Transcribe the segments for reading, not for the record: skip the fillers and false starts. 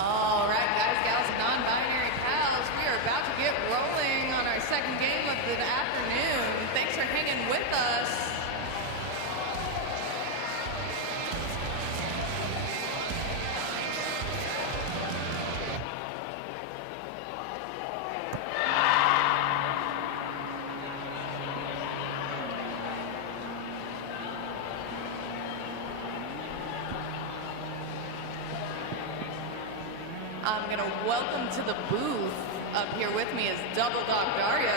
All right, guys, gals, and non-binary pals, we are about to get rolling on our second game of the afternoon. Thanks for hanging with us. I'm going to welcome to the booth. Up here with me is Double Dog Daria.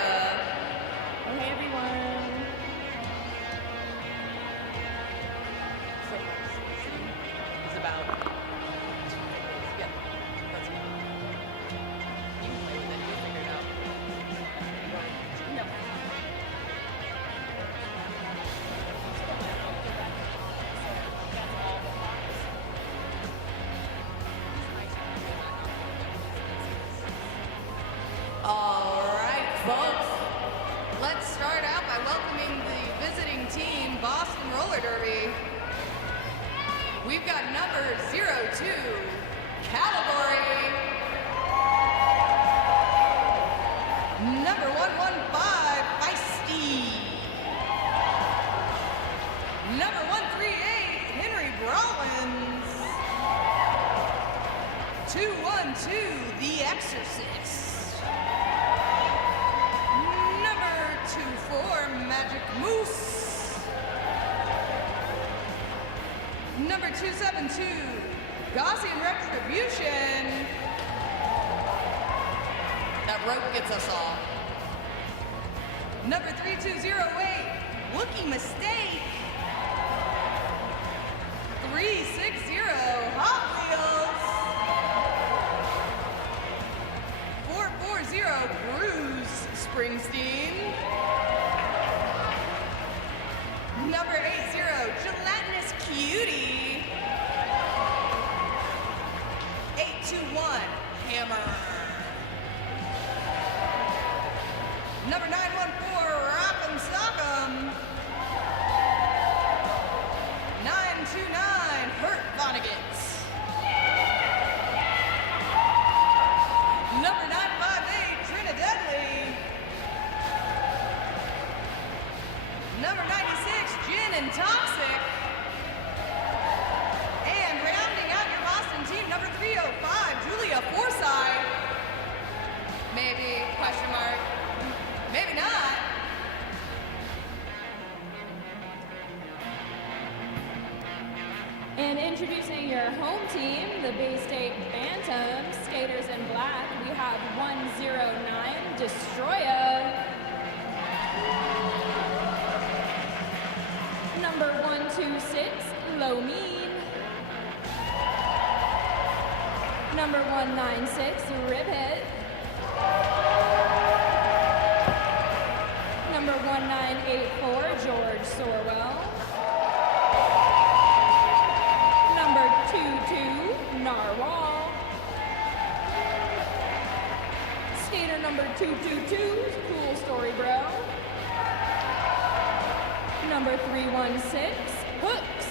Oh, hey, everyone. So, it's about... Yeah, that's it. You can play with it. You'll figure it out. No. All right, folks, let's start out by welcoming the visiting team, Boston Roller Derby. We've got number 02, Category. Number 115, Feisty. Number 138, Henry Brawlins. 212, The Exorcist. Number 24, Magic Moose. Number 272, Gaussian Retribution. That rope gets us all. Number 3208, Wookie Mistake. 360, Hot Wheels. 440, Bruce Springsteen. Number 80, Gelatinous Cutie. 821, Hammer. Number 914, Rock'em Sock'em. 929, Hurt Vonnegut's. Number 958, Trinidadly. Number 96, Gin and Toxic. And rounding out your Boston team, number 305, Julia Forsythe. Maybe, question mark, maybe not. And introducing your home team, the Bay State Bantams, skaters in black, we have 109, Destroya. Number 126, Low Mean. Number 196, Ribhead. Number 1984, George Sorwell. Number 22, Narwhal. Skater number 222, Cool Story Bro. Number 316, Hooks.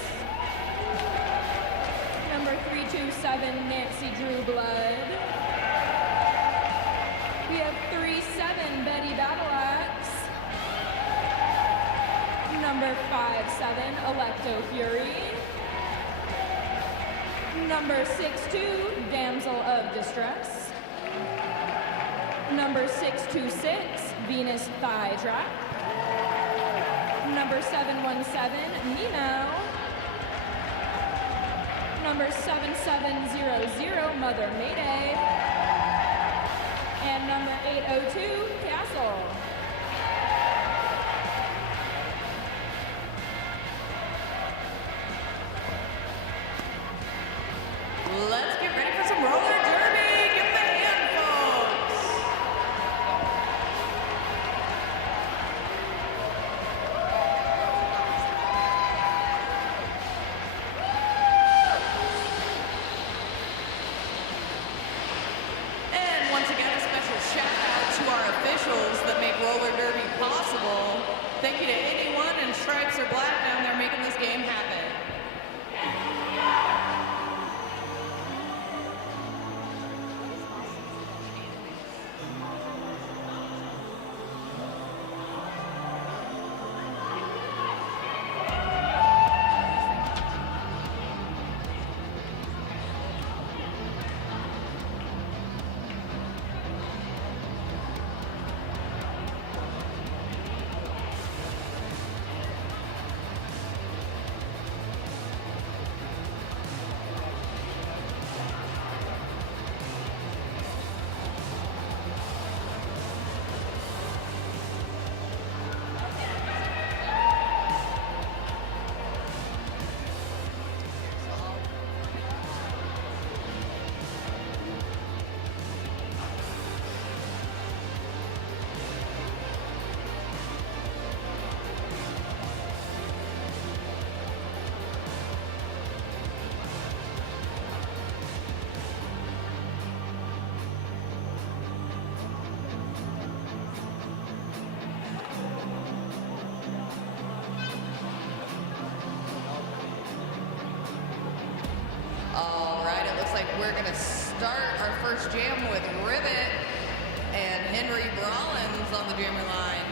Number 327, Nancy Drew Blood. We have 37, Betty Battleaxe. Number 5'7", Electo Fury. Number 6'2", Damsel of Distress. Number 626, Venus Thigh Trap. Number 717, Nemo. Number 7700, Mother Mayday. And number 802, Castle. Let's get ready for some roller derby. Give them a hand, folks. And once again, a special shout out to our officials that make roller derby possible. Thank you to anyone in stripes or black down there making this game happen. We're going to start our first jam with Rivet and Henry Brawlers on the jammer line.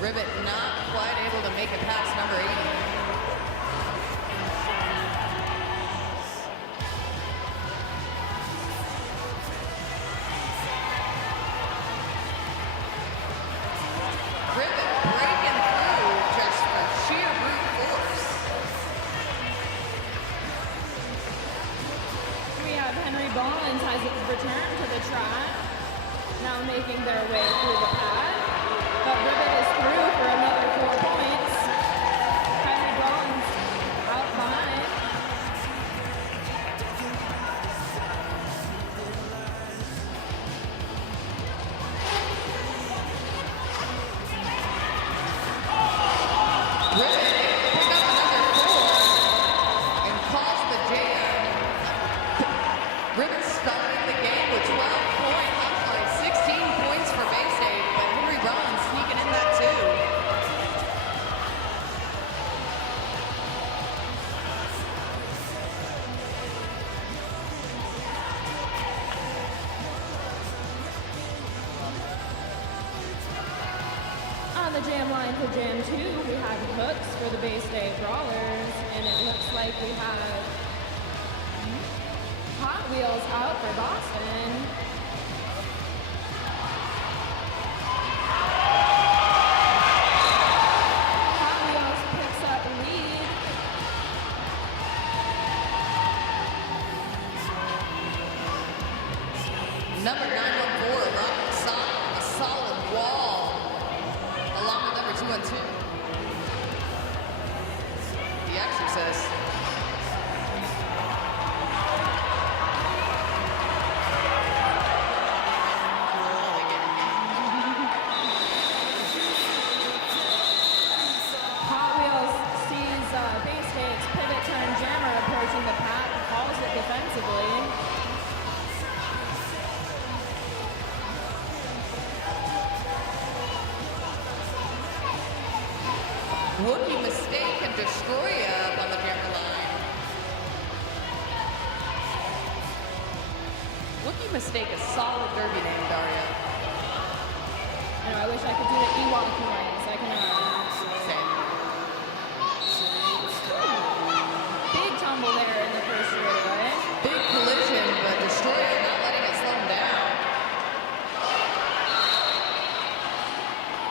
Rivet not quite able to make it past number 80. Rivet breaking through just for sheer brute force. We have Henry Brawlers has returned to the track, now making their way through the pad. But Rivet is through for another 4 points. Henry Brawlers out behind. Rivet picks up another 4 and calls the jam. Rivet started the game with 12 points, 16 points for Bay State, but Henry Brawlers sneaking in that too. jam line for Jam 2, we have hooks for the Bay State Brawlers, and it looks like we have Hot Wheels out for Boston. Hot Wheels picks up the lead. Number 914, Rock Solid, a solid wall, along with number 212. The Exorcist. Hot Wheels sees Bay State's pivot turn jammer approaching the pack and calls it defensively. Rookie Mistake and Destroy up on the jammer line. Rookie Mistake, a solid derby name, Daria. I know, I wish I could do the Ewok noise. I cannot. Same. Big tumble there in the first straightaway. Big collision, but Destroyer not letting it slow him down.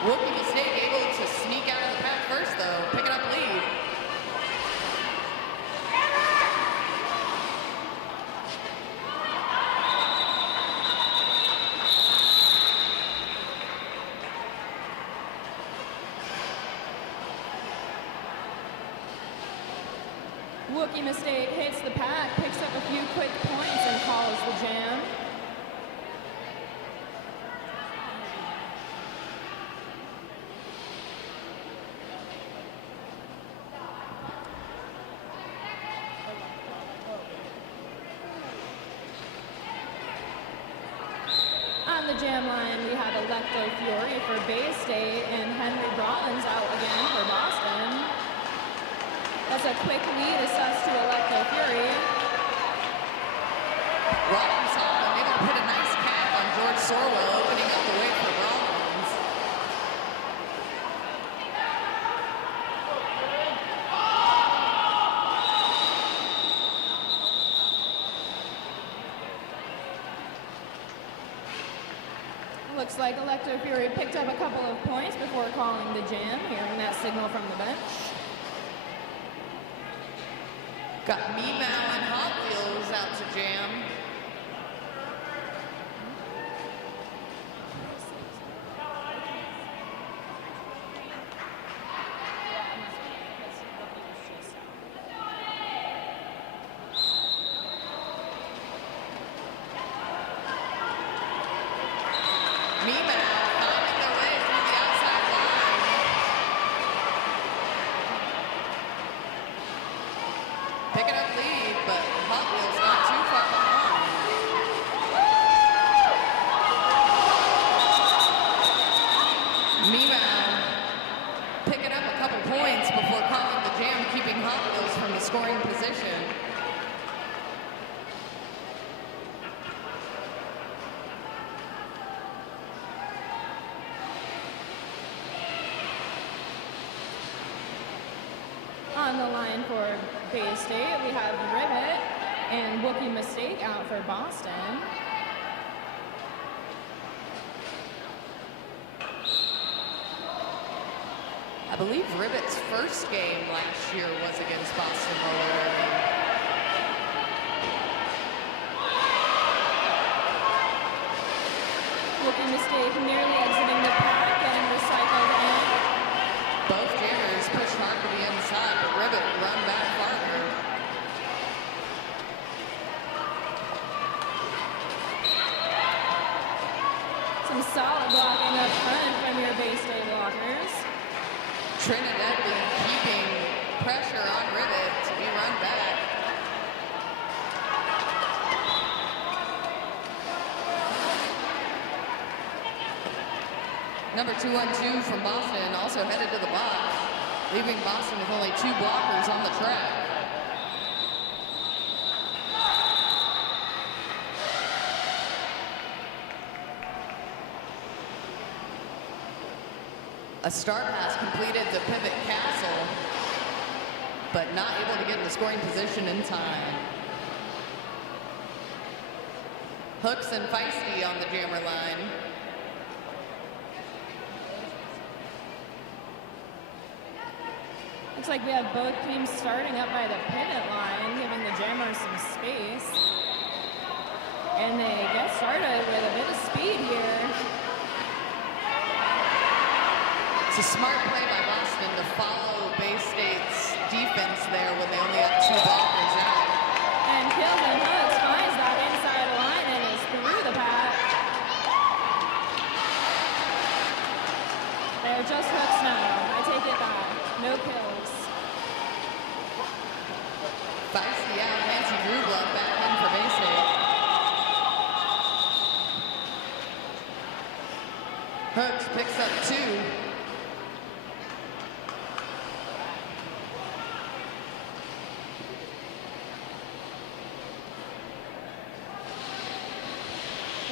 Rookie Mistake able to sneak out of the pack first, though, picking up lead. Wookie Mistake hits the pack, picks up a few quick points, and calls the jam. On the jam line, we have Electo Fury for Bay State and Henry Rollins out again for Boston. That's a quick lead assessed to Electo Fury. Rollins able to put a nice cap on George Sorwell, opening up the way for Rollins. Looks like Electo Fury picked up a couple of points before calling the jam, hearing that signal from the bench. Got Memow and Hot Wheels out to jam. Picking up lead, but Hot Wheels not too far behind. Memow picking up a couple points before calling the jam, keeping Hot Wheels from the scoring position. On the line for Bay State, we have Rivet and Wookie Mistake out for Boston. I believe Rivet's first game last year was against Boston Roller Derby. Wookie Mistake nearly exiting the pack, getting recycled in. Both jammers pushed hard to the inside, but Rivet run back farther. Some solid blocking up front from your Bay State blockers. Trinidad keeping pressure on Rivet to be run back. Number 212 from Boston also headed to the box, leaving Boston with only 2 blockers on the track. A star pass completed to pivot Castle, but not able to get in the scoring position in time. Hooks and Feisty on the jammer line. Looks like we have both teams starting up by the pivot line, giving the jammers some space. And they get started with a bit of speed here. It's a smart play by Boston to follow Bay State's defense there when they only have 2 blockers out. And Kilden Hooks finds that inside line and is through the pack. They're just hooks now. I take it back. No kills. Feisty out, Nancy Drubla back in for Bay State. Hooks picks up 2.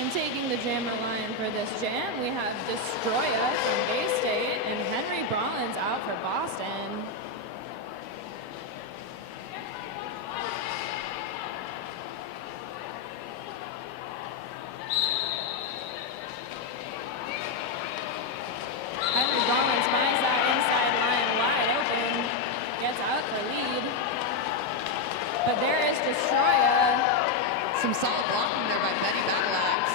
And taking the jammer line for this jam, we have Destroya from Bay State and Henry Brawlins out for Boston. Henry Brawlins finds that inside line wide open, gets out for lead. But there is Destroya. Some solid blocking there by Betty Battleaxe.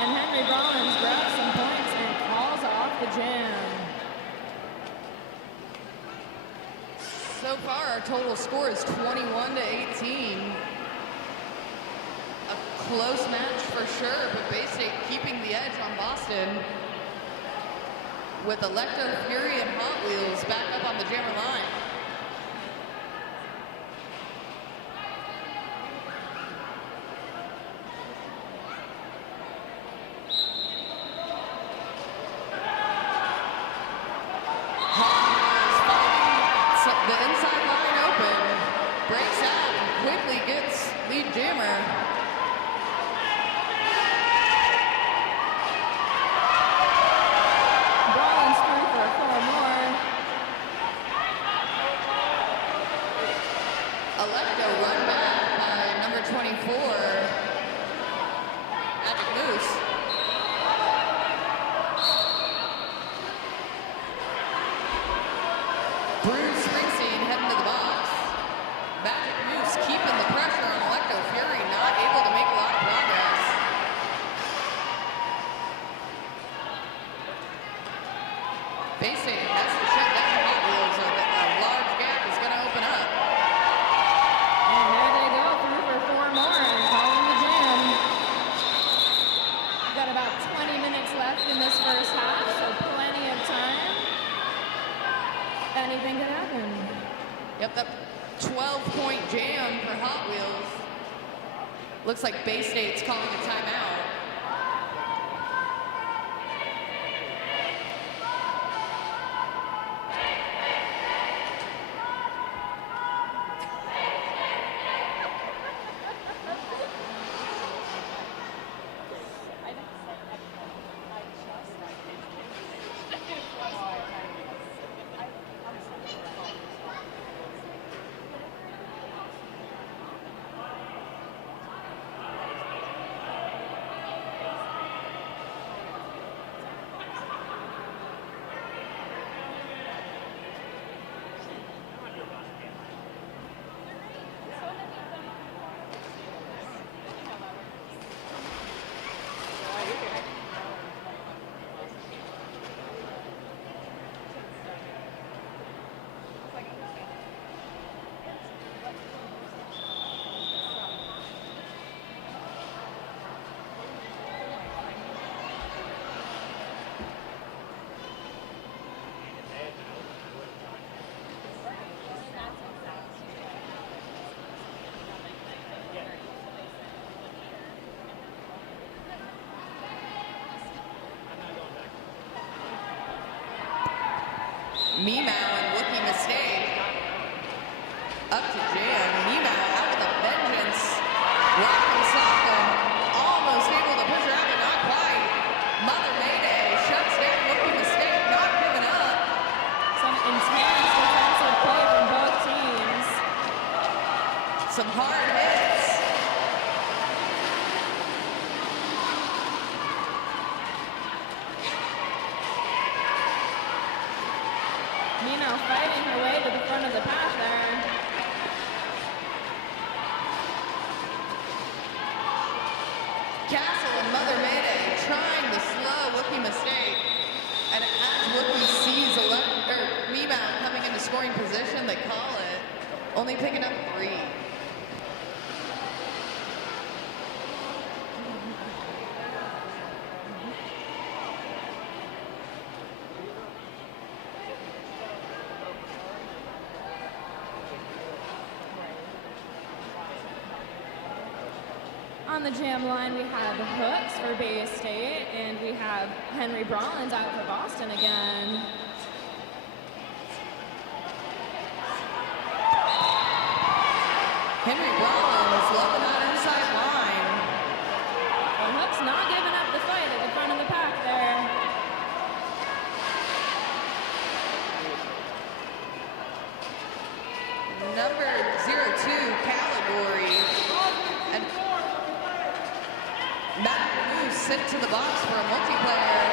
And Henry Brawlins grabs some points and calls off the jam. So far, our total score is 21-18. A close match for sure, but Bay State keeping the edge on Boston. With Electro Fury and Hot Wheels back up on the jammer line. Hot Wheels finding the inside line open, breaks out and quickly gets lead jammer. Electo run back by number 24, Magic Moose. Bruce Springsteen heading to the box. Magic Moose keeping the pressure on Electo Fury, not able to make a lot of progress. Bay State has to shut down Hot Wheels, or a large gap is going to open up. And there they go, through for 4 more and calling the jam. We've got about 20 minutes left in this first half, so plenty of time. Anything could happen. Yep, that 12-point jam for Hot Wheels. Looks like Bay State's calling a timeout. Mimow and looking to stay. Up to jam. Mimow out with a vengeance. Rock and sock him. Nino fighting her way to the front of the pack there. Castle and Mother Mayday trying the slow Wookiee mistake. And as Wookiee sees Rebound coming into scoring position, they call it. Only picking up 3. On the jam line, we have hooks for Bay State, and we have Henry Brawlins out for Boston again. Henry Rollins loving that inside line. Well, Hook's not giving up the fight at the front of the pack there. Number 02, Category. And Matt Moose sent to the box for a multiplayer.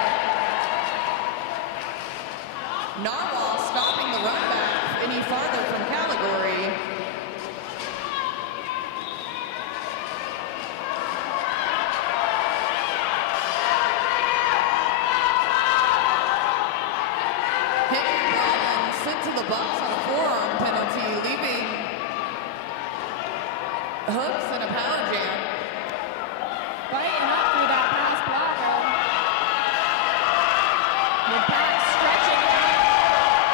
Narwhal stopping the run back any farther from Category. The box on a forearm penalty, leaving Hooks in a power jam. Fighting up through that pass blocker. The pack stretching out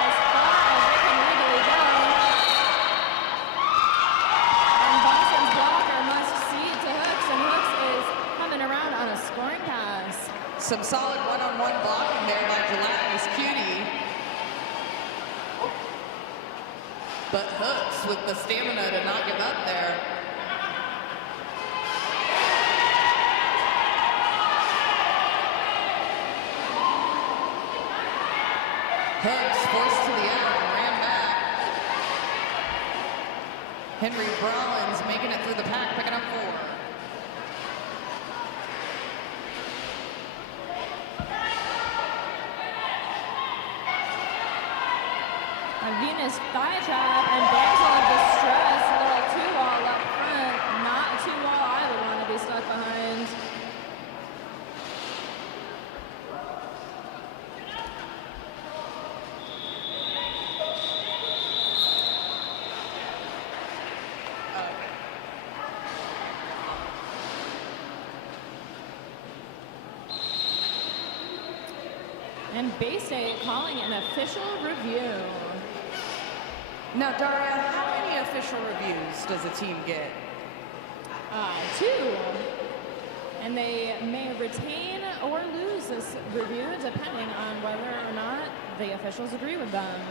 as far as it can legally go. And Boston's blocker must cede to Hooks, and Hooks is coming around on a scoring pass. Some solid one-on-one blocking there by Gelatinous Cutie. But Hooks with the stamina to not give up there. Hooks forced to the out and ran back. Henry Rollins making it through the pack, picking up 4. Venus thigh trap and Damsel of Distress, a little 2-wall up front. Not a 2-wall I would want to be stuck behind. And Bay State calling an official review. Now, Daria, how many official reviews does a team get? 2. And they may retain or lose this review depending on whether or not the officials agree with them.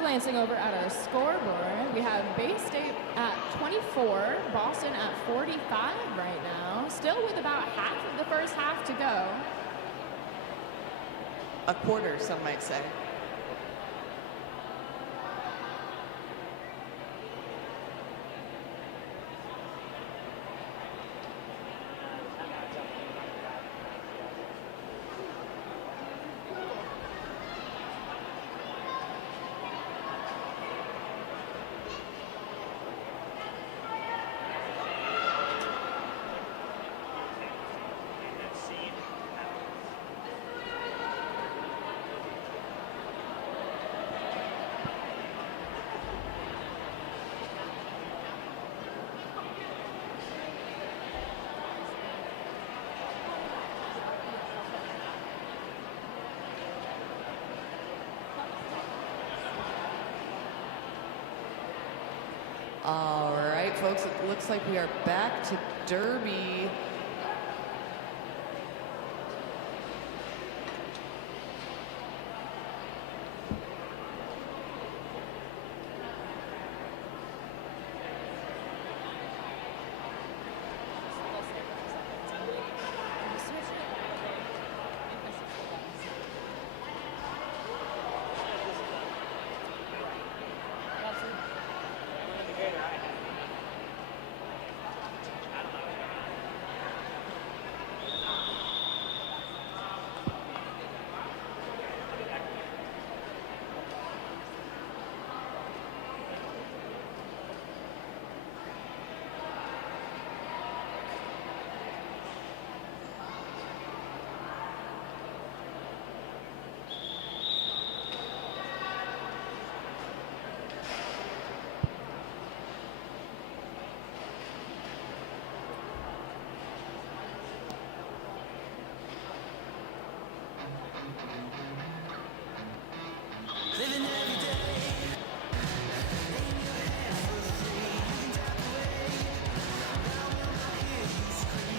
Glancing over at our scoreboard, we have Bay State at 24, Boston at 45 right now, still with about half of the first half to go. A quarter, some might say. All right, right, folks, it looks like we are back to Derby.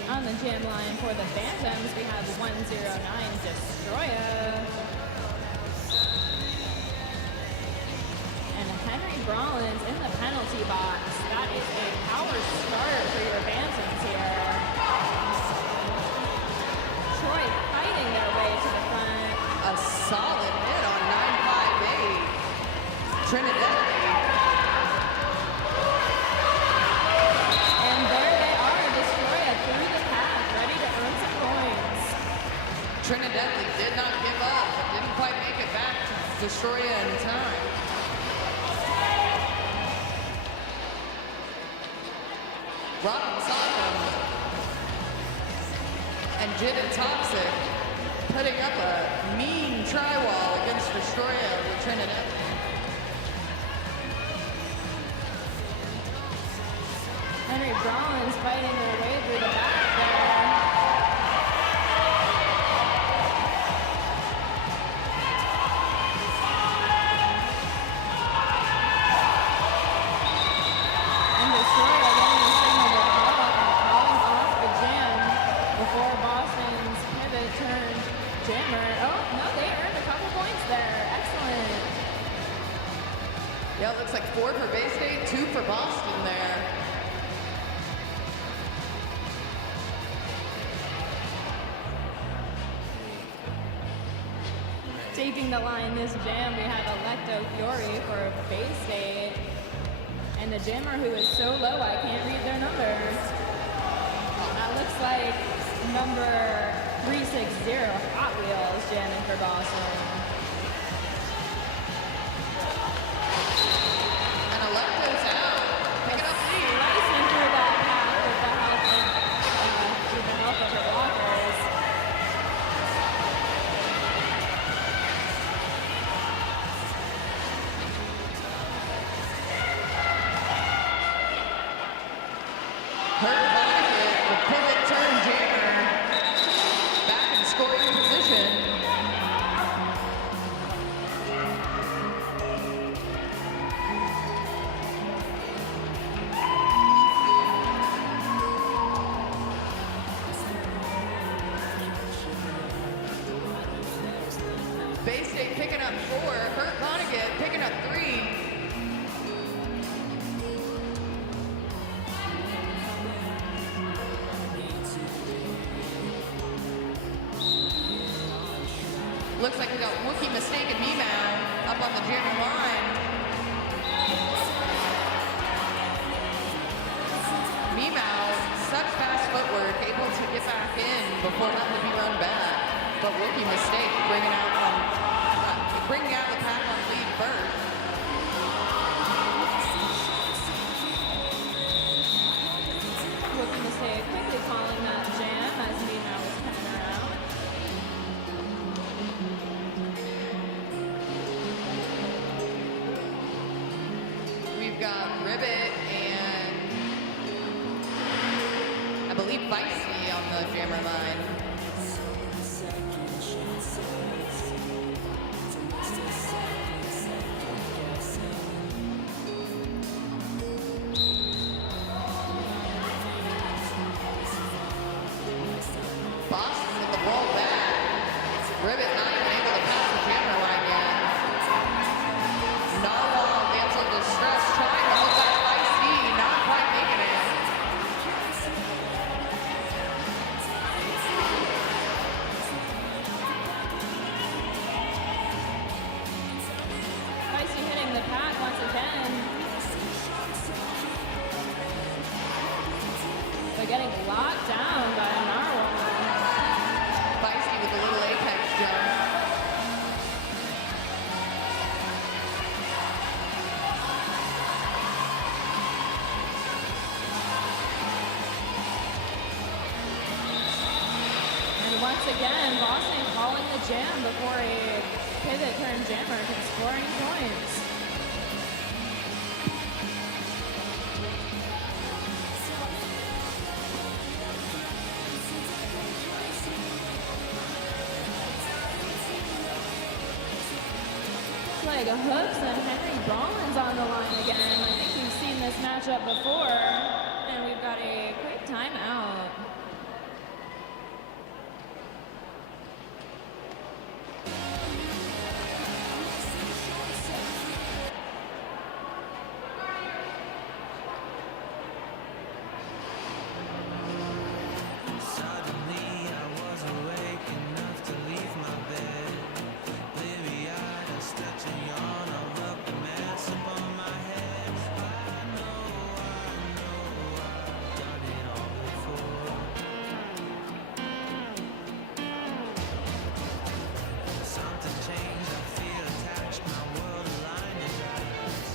On the gym line for the Bantams, we have 109 Destroya. And Henry Brawlins in the penalty box. That is a power start for your Bantams here. Troy fighting their way to the front. A solid hit on 958. Trinidad. And there they are, Destroya through the path, ready to earn some points. Trinidad did not give up, but didn't quite make it back to Destroya in time. Robin Sotham and Jidda Toxic putting up a mean tri-wall against Destroya with Trinidad. Henry Brawlins fighting their way through the back there. And Destroya getting the signal to crawling off the jam before Boston's pivot turned jammer. Oh, no, they earned a couple points there. Excellent. Yeah, it looks like 4 for Bay State, 2 for Boston there. Taking the line this jam, we have Electo Fury for Bay State. And the jammer who is so low, I can't read their numbers. That looks like number 360, Hot Wheels, jamming for Boston. And Electo's out, picking up lead. Slicing through that path with the help of her blockers. Hurt Vonnegut, the pivot turn jammer, back in scoring position. Bay State picking up 4, Hurt Vonnegut picking up 3. Looks like we got Wookie Mistake and Memow up on the jammer line. Memow, such fast footwork, able to get back in before having to be run back. But Wookie Mistake bringing out the pack on lead first. Rookie mistake, quickly calling that jam as Memow was coming around. We've got Ribbit and I believe Feisty on the jammer line. Ribbit not even able to pass the jammer line yet. Narwhal damsel in distress trying to hold back Feisty, not quite making it. Feisty hitting the pad once again. But getting locked down by Narwhal. Feisty with a little apex jump. And once again, Boston calling the jam before a pivot turn jammer can score any points. Like Hooks and Henry Rollins on the line again. I think we've seen this matchup before, and we've got a quick timeout. Suddenly I was awake enough to leave my bed. Bleary-eyed and stretching yawn, I rubbed the mess upon my head. I know I've done it all before. Something changed, I feel attached, my world aligned in eyes.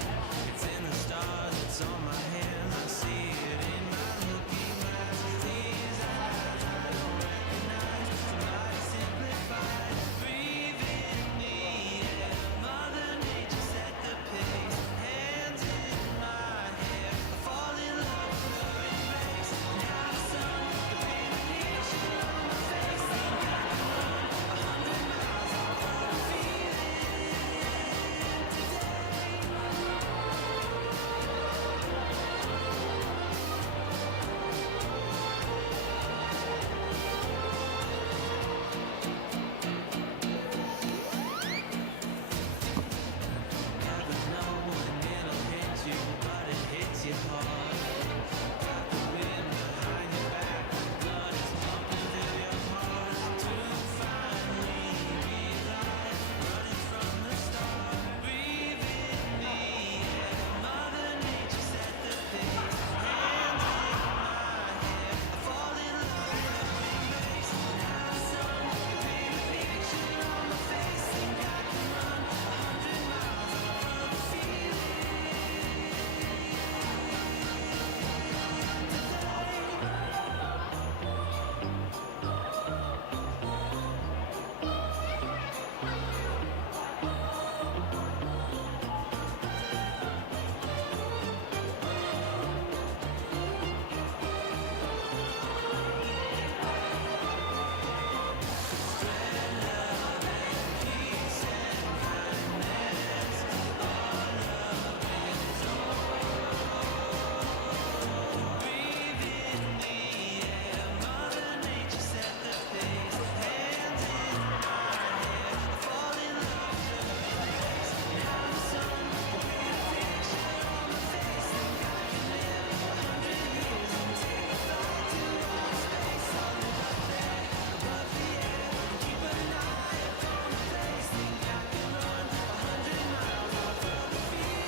It's in the stars, it's on my hands, I see it in my looking glass. These eyes I don't recognize, somebody simplified. Breathe in the air, Mother Nature set the pace. Hands in my hair, I fall in love with her embrace. Now the sun can paint a picture on my face. Think I can run 100 miles off of the feeling today. Never know when it'll hit you, but it hits you hard. Got the wind behind your back, blood is pumping through your heart. To finally realize, running from the start. Breathe in the air, Mother Nature set the pace. Hands in my hair, I fall in love with her embrace. Now the sun can paint a picture on my face. Think I can run 100 miles off of the feeling.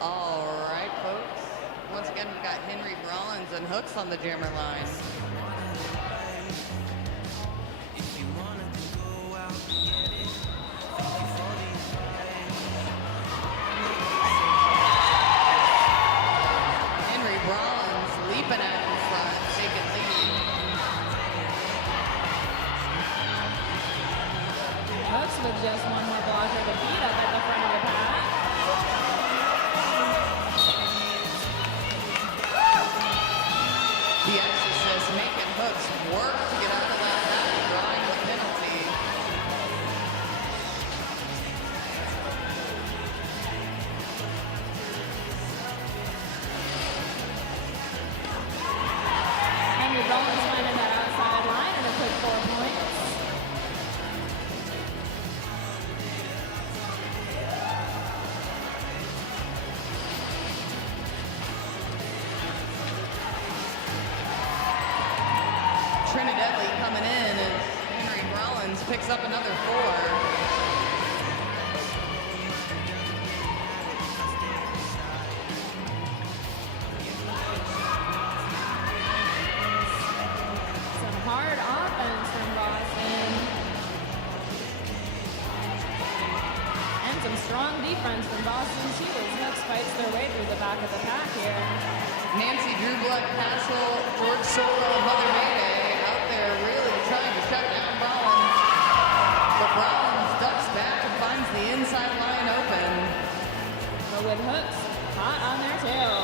All right, folks. Once again, we've got Henry Rollins and Hooks on the jammer line. If you wanted to go out and get it, thank you for the advice. Henry Rollins leaping out in front, taking lead. The Exorcist making Hooks work to get out of that back, drawing the penalty. Henry Rollins finding that outside line and a quick 4 points. Trinidadly coming in as Henry Rollins picks up another 4. Some hard offense from Boston. And some strong defense from Boston too as Hooks fights their way through the back of the pack here. Nancy Drew Blood Castle, George Solo, and Mother Mayday out there really trying to shut down Rollins. But Rollins ducks back and finds the inside line open. But with Hooks hot on their tail.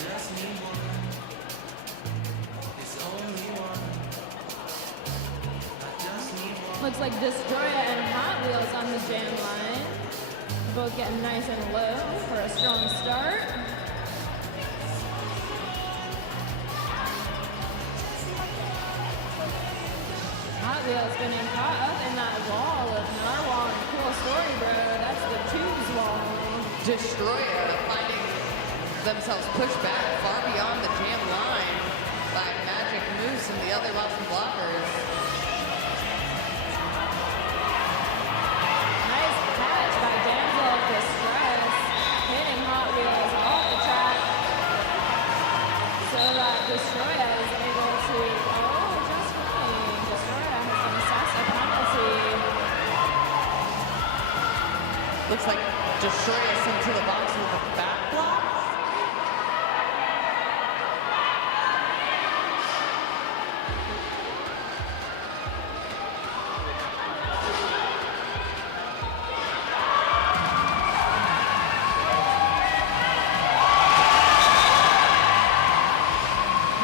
Just need one. It's only one. I just need one. Looks like Destroya and Hot Wheels on the jam line. Both getting nice and low for a strong start. Hot Wheels getting caught up in that wall of narwhal and Cool Story Bro. That's the tubes wall. Destroya finding themselves pushed back far beyond the jam line by Magic Moose and the other Boston blockers. Nice catch by Damsel of Distress, hitting Hot Wheels off the track so that Destroya is able to, just fine. Destroya has been assessed a penalty. Looks like Destroya sent to the box with a back block.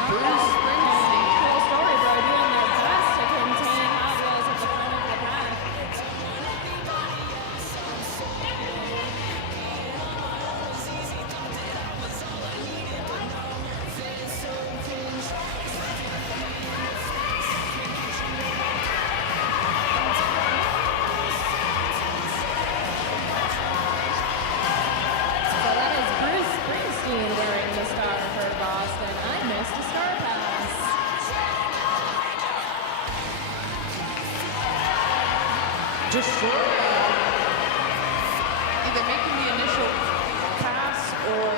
Bruce Springsteen. Cool Story Bro doing their best to contain Hot Wheels at the front of the pack. So that is Bruce Springsteen wearing the star for Boston. I missed a star pass. Destroya either making the initial pass or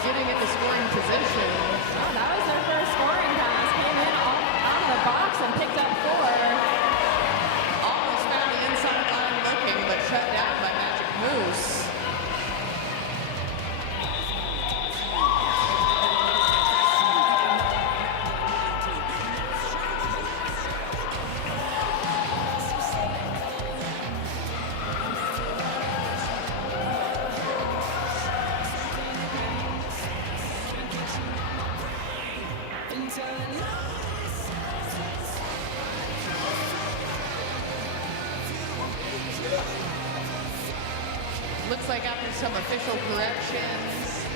getting into scoring position. Oh, that was their first scoring pass. Came in on the box and picked up 4. Almost found the inside line looking, but shut down by Magic Moose. Looks like after some official corrections,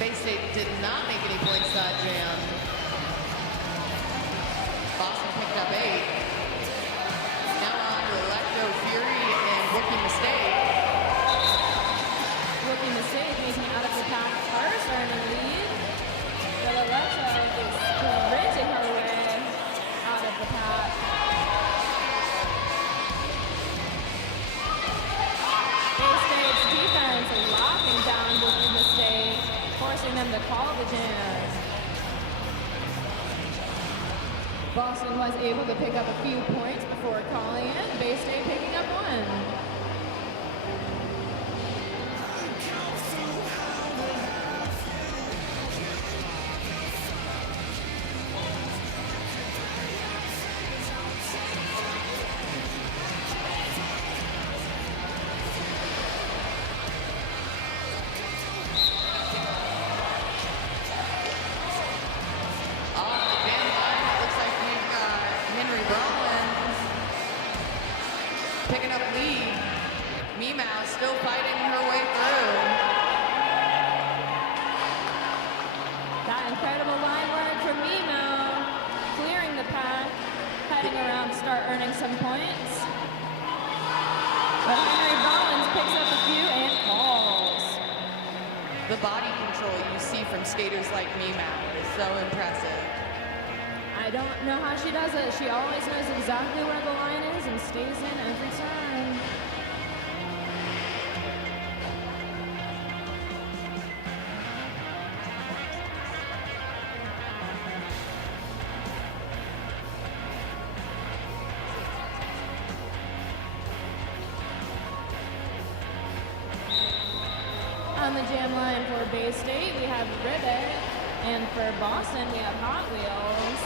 Bay State did not make any points that jam. Boston picked up 8. Now on to Electro Fury and Rookie Mistake. Rookie Mistake making out of the pack first, earning lead. Electro is sprinting her way out of the pack. Bay State's defense locking down Rookie Mistake, forcing them to call the jam. Boston was able to pick up a few points before calling it. Bay State picking up 1. some points. But Henry Rollins picks up a few and falls. The body control you see from skaters like me, Matt, is so impressive. I don't know how she does it. She always knows exactly where the line is and stays in every time. On the jam line for Bay State, we have Ribbit, and for Boston, we have Hot Wheels.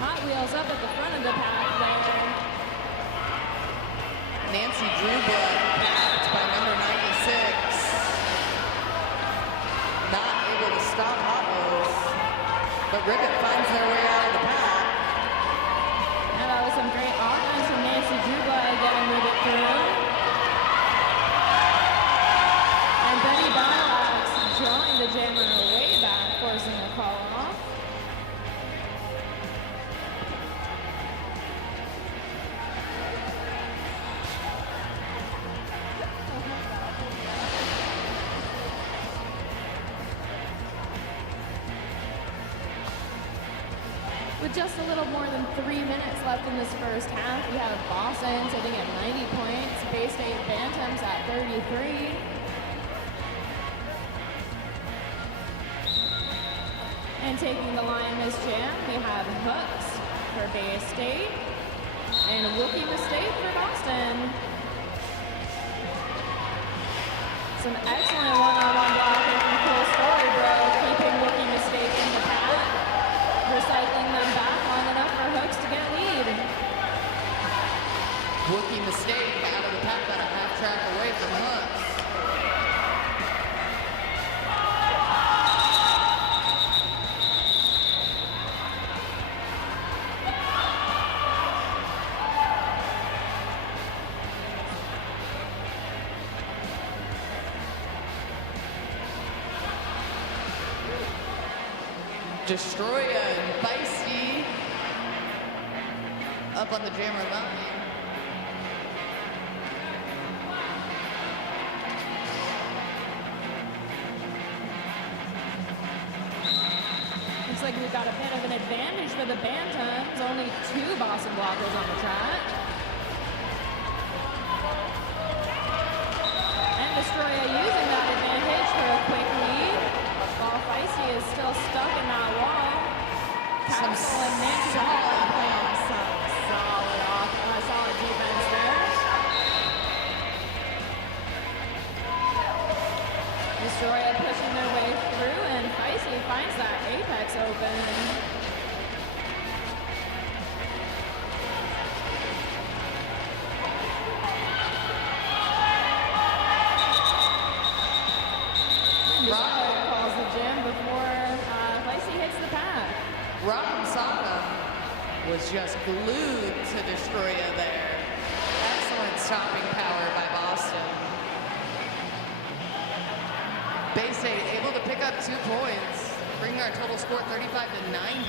Hot Wheels up at the front of the pack there. Nancy Drewblood backed by number 96. Not able to stop Hot Wheels, but Ribbit finds their way out of the pack. Now that was some great offense from Nancy Drewblood getting Ribbit through. And Benny Wallace drawing the jammer way back, forcing a call off. With just a little more than 3 minutes left in this first half, we have Boston sitting at 90 points, Bay State Bantams at 33. And taking the line in this jam, we have Hooks for Bay State and Wookie Mistake for Boston. Some excellent one-on-one blocking from Cole Storybro, keeping Wookie Mistake in the pack, recycling them back long enough for Hooks to get lead. Wookie Mistake out of the pack, about a half track away from Hooks. Destroya and Feisty up on the jammer line. Looks like we've got a bit of an advantage for the Bantams. Only 2 Boston blockers on the track. And Destroya using that advantage for a quick lead. While Feisty is still stuck in that wall. Castle and Nancy are playing some solid defense there. Destroya pushing their way through, and Feisty finds that apex open. Destroya calls the jam before Feisty hits the pack. Rock'em Sock'em was just glued to Destroya there. Excellent stopping power by Boston. Bay State able to pick up 2 points, bringing our total score 35 to 90.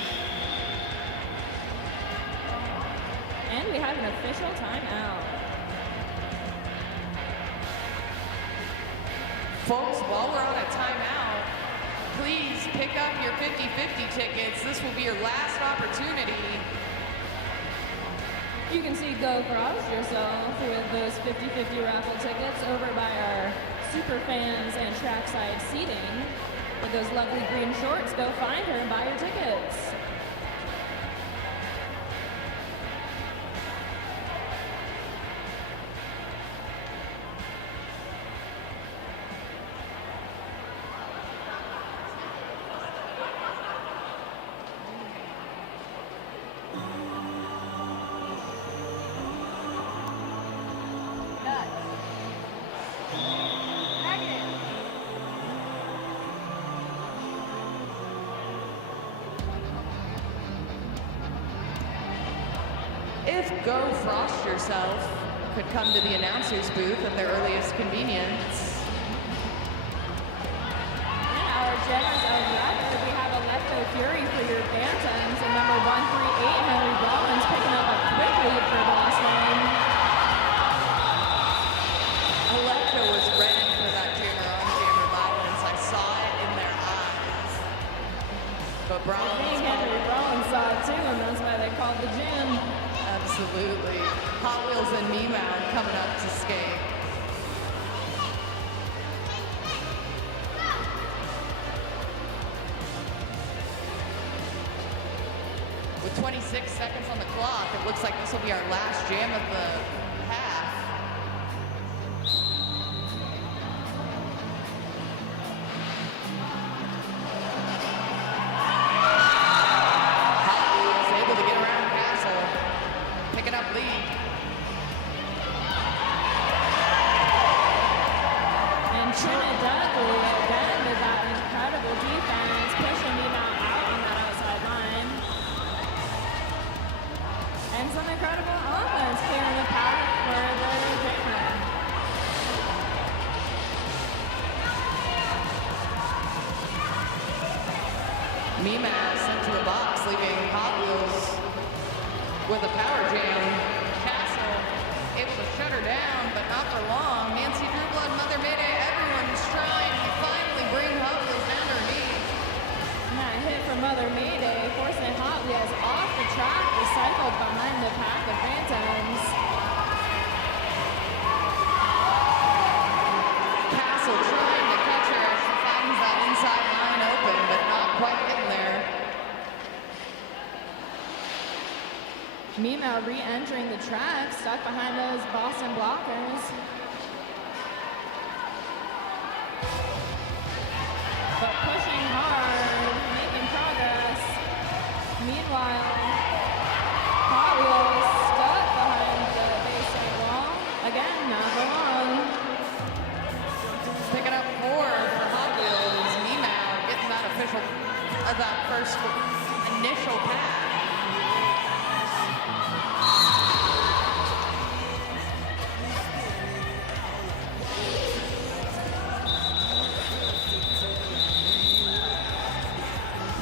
And we have an official timeout. Folks, while we're on a timeout, please pick up your 50-50 tickets. This will be your last opportunity. You can see Go Frost yourself with those 50-50 raffle tickets over by our super fans and trackside seating. With those lovely green shorts, go find her and buy your tickets. If Go Frost Yourself could come to the announcer's booth at their earliest convenience. And our jammers of record, we have Electro Fury for your Bantams, and number 138, Henry Rollins, picking up a quick Browns. think Henry Rollins saw it too, and that's why they called the gym. Absolutely. Hot Wheels and Memow coming up to skate. With 26 seconds on the clock, it looks like this will be our last jam of the half. Hot Wheels able to get around Castle, picking up lead. And Trinidad again with that incredible defense, pushing me out on that outside line. And some incredible offense clearing the path for the jammer. Memow sent to the box, leaving Hot Wheels with a power jam. Castle able to shut her down, but not for long. Nancy Drewblood, Mother Mayday, everyone's trying to finally bring Hot Wheels down to her knees. And that hit from Mother Mayday, forcing Hot Wheels off the track, recycled behind the pack of Phantoms. Castle trying to catch her as she finds that inside line open, but not quite getting there. Memow re-entering the track, stuck behind those Boston blockers. But pushing hard, making progress. Meanwhile, Hot Wheels stuck behind the Bay State wall. Again, not for long. Picking up 4 for Hot Wheels. Memow getting that first initial pass.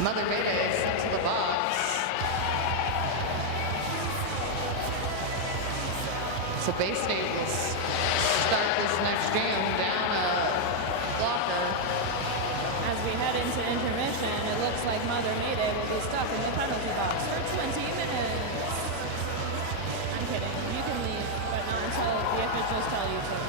Mother Mayday sent to the box. So Bay State will start this next jam down a blocker. As we head into intermission, it looks like Mother Mayday will be stuck in the penalty box for 20 minutes. I'm kidding. You can leave, but not until the officials tell you to.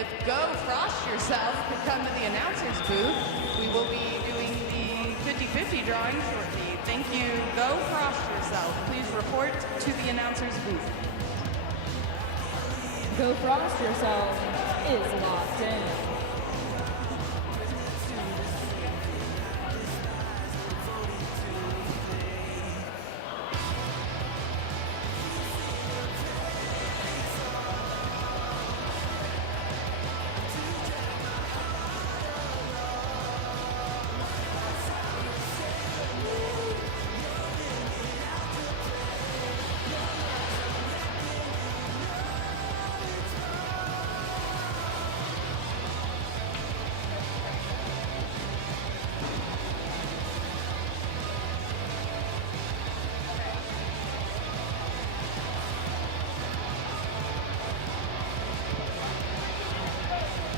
If Go Frost Yourself could come to the announcer's booth, we will be doing the 50-50 drawing shortly. Thank you. Go Frost Yourself. Please report to the announcer's booth. Go Frost Yourself is locked in.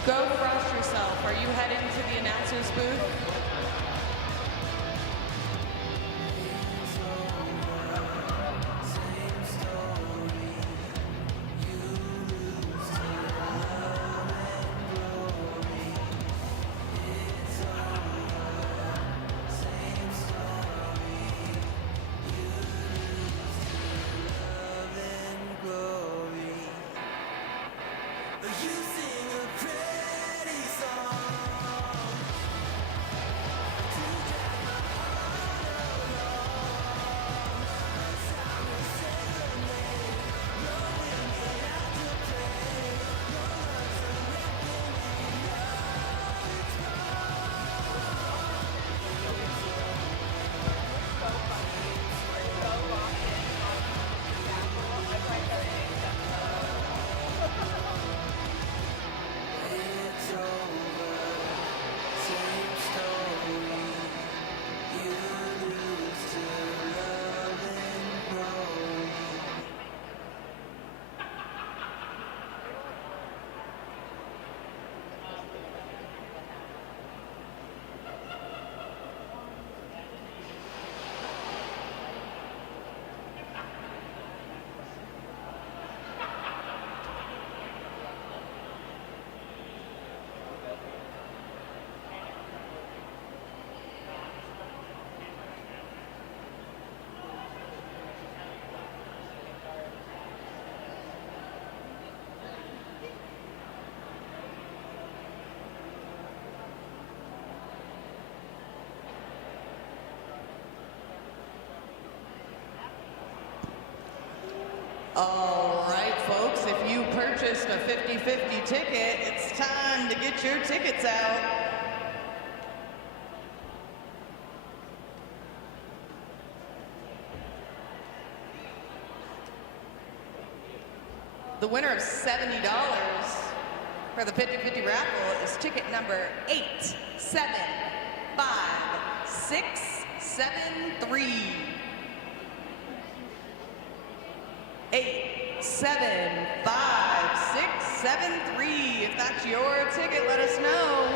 Go Frost Yourself. Are you heading to the announcer's booth? All right, folks, if you purchased a 50-50 ticket, it's time to get your tickets out. The winner of $70 for the 50-50 raffle is ticket number 875673. 875673. If that's your ticket, let us know.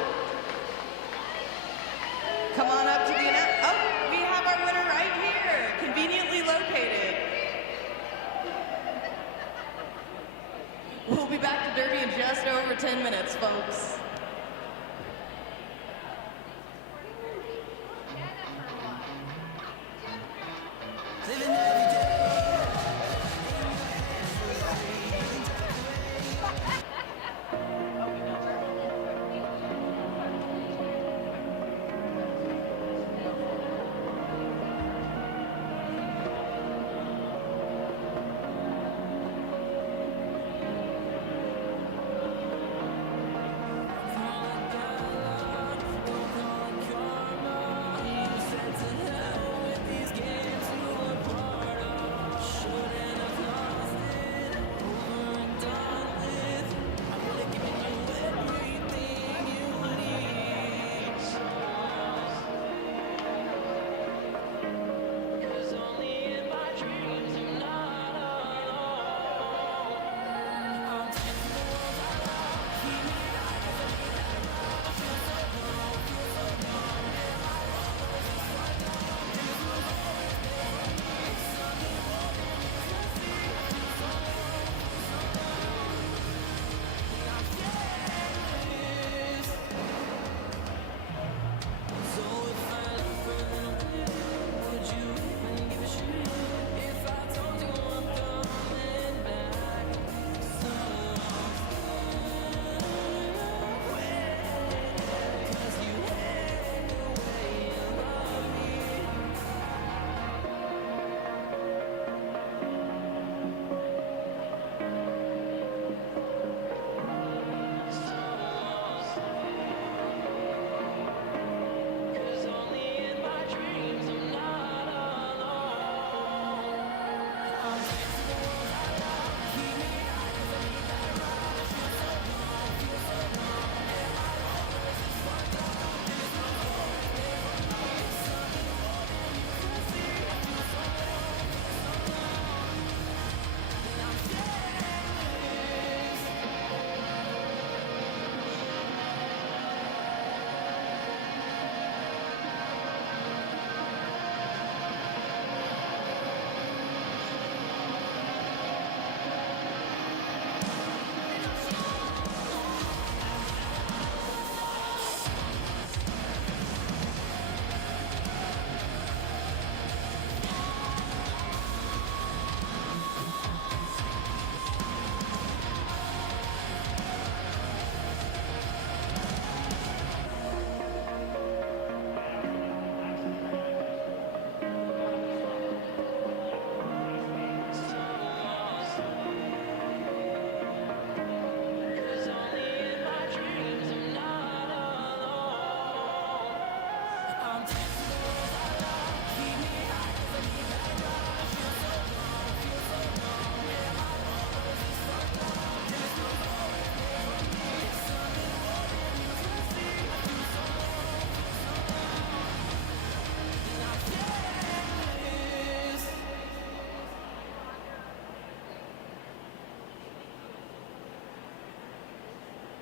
Come on up to the announce. Oh, we have our winner right here, conveniently located. We'll be back to Derby in just over 10 minutes, folks. Living every day.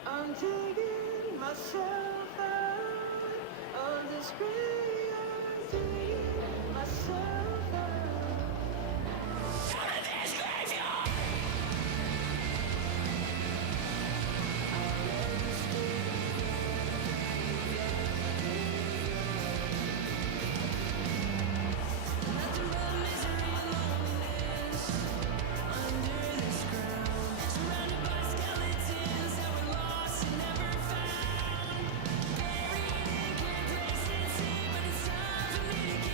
I'm taking myself out of this reality, myself out. Buried in complacency, but it's time for me to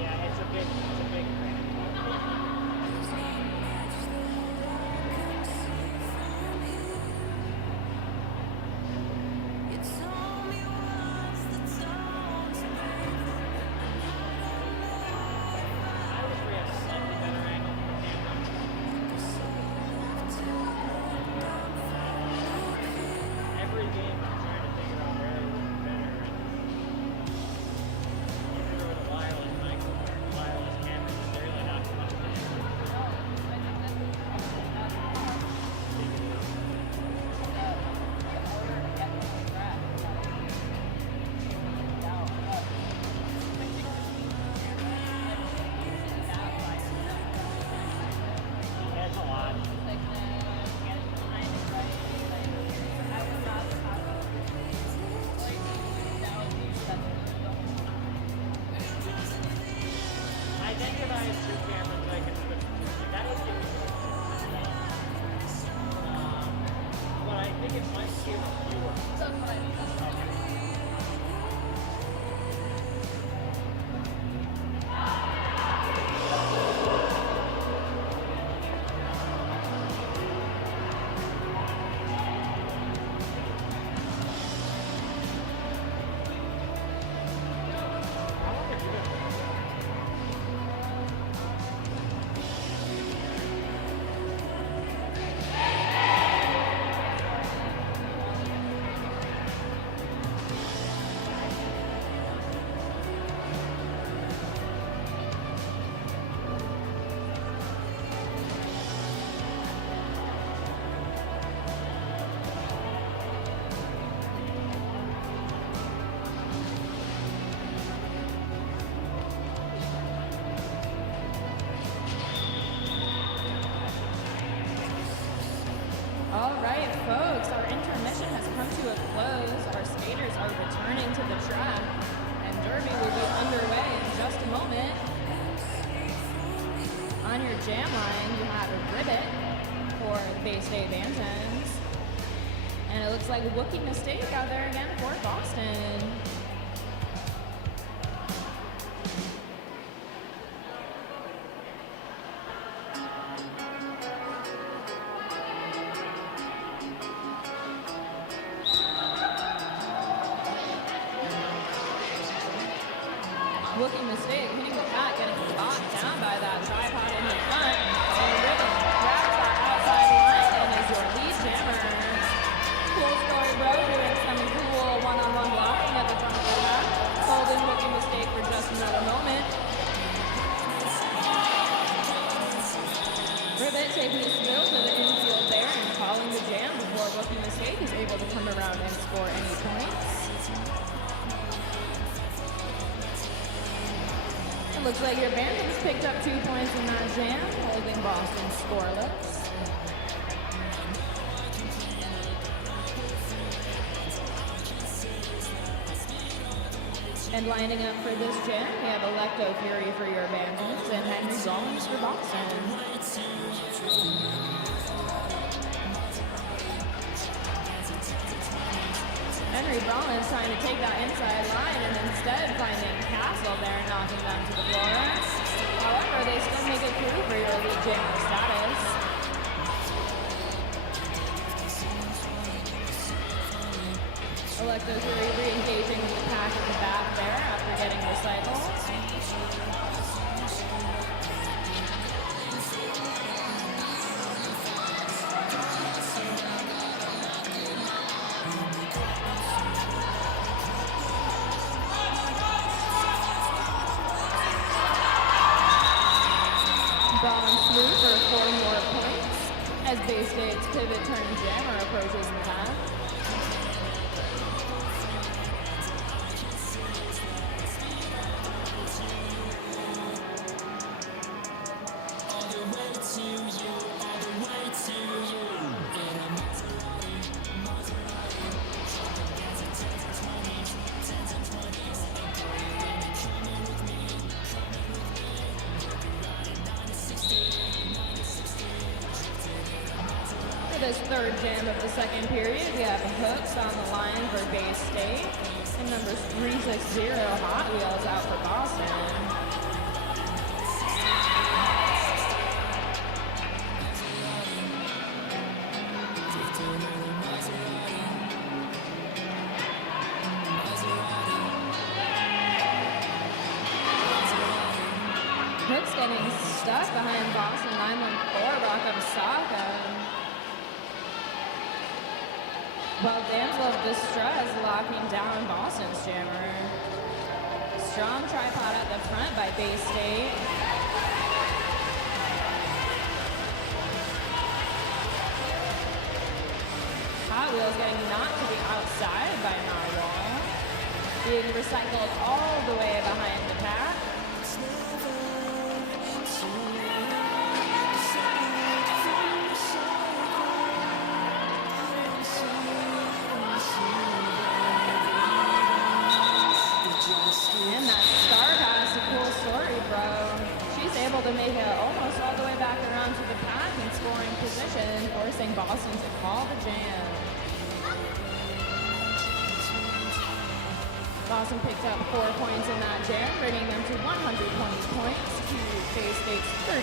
Yeah, it's a big I wish we had a slightly better angle for the camera. Every game I'm trying to figure out where it would be better. Even with a wireless mic or wireless camera, they're really not much better. That's a lot. I think if I had two cameras, I could switch. That would give me but I think it might give fewer. I wonder if you guys All right, folks, our intermission has come to a close. Our skaters are returning to the track, and Derby will be underway in just a moment. On your jam line, you have a ribbit for the Bay State Bantams. And it looks like a Wookiee mistake out there again for Boston. Wookiee mistake, hitting the back, getting locked down by that tripod in the front. And Ribbon grabs that outside line and is your lead jammer. Cool story, bro, doing some cool one-on-one blocking at the front of the back. Hold in Wookiee mistake for just another moment. It looks like your Bantams picked up 2 points in that jam, holding Boston scoreless. And lining up for this jam, we have Electo Fury for your Bantams and Henry Rollins for Boston. Henry Rollins trying to take that inside line and instead finding Castle there, knocking them to the floor. However, they still make it through for your Elite Jammer status. Electo Fury re-engaging with the pack at the back there after getting recycled. Brawlers through for 4 more points as Bay State's pivot turn jammer approaches the pack. For this third jam of the second period, we have Hooks on the line for Bay State and number 360 Hot Wheels out for Boston. Hooks getting stuck behind Boston 914 Rock Osaka. While Damsel of Distress locking down Boston's jammer. Strong tripod at the front by Bay State. Hot Wheels getting knocked to the outside by Narwhal. Being recycled all the way behind the pack. And that star pass, a cool story, bro. She's able to make it almost all the way back around to the pack in scoring position, forcing Boston to call the jam. Boston picked up 4 points in that jam, bringing them to 120 points to Bay State's 38.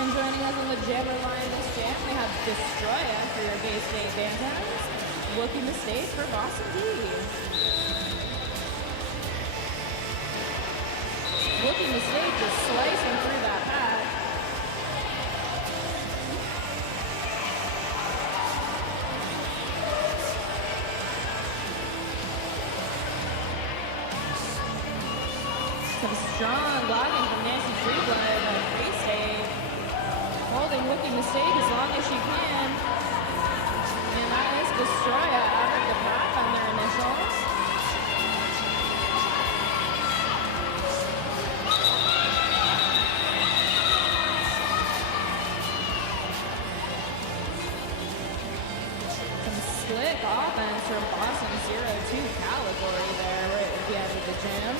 And joining us on the jammer line this jam, we have Destroya for your Bay State Bantams. Looking the stage for Boston D. Looking the stage, just slicing through that pack. Some strong blocking from Nancy Treeblood of Bay State. Holding Looking the stage as long as she can. And that is Destroya out of the pack on their initials. Some slick offense from Boston's 0-2 category there right at the end of the jam.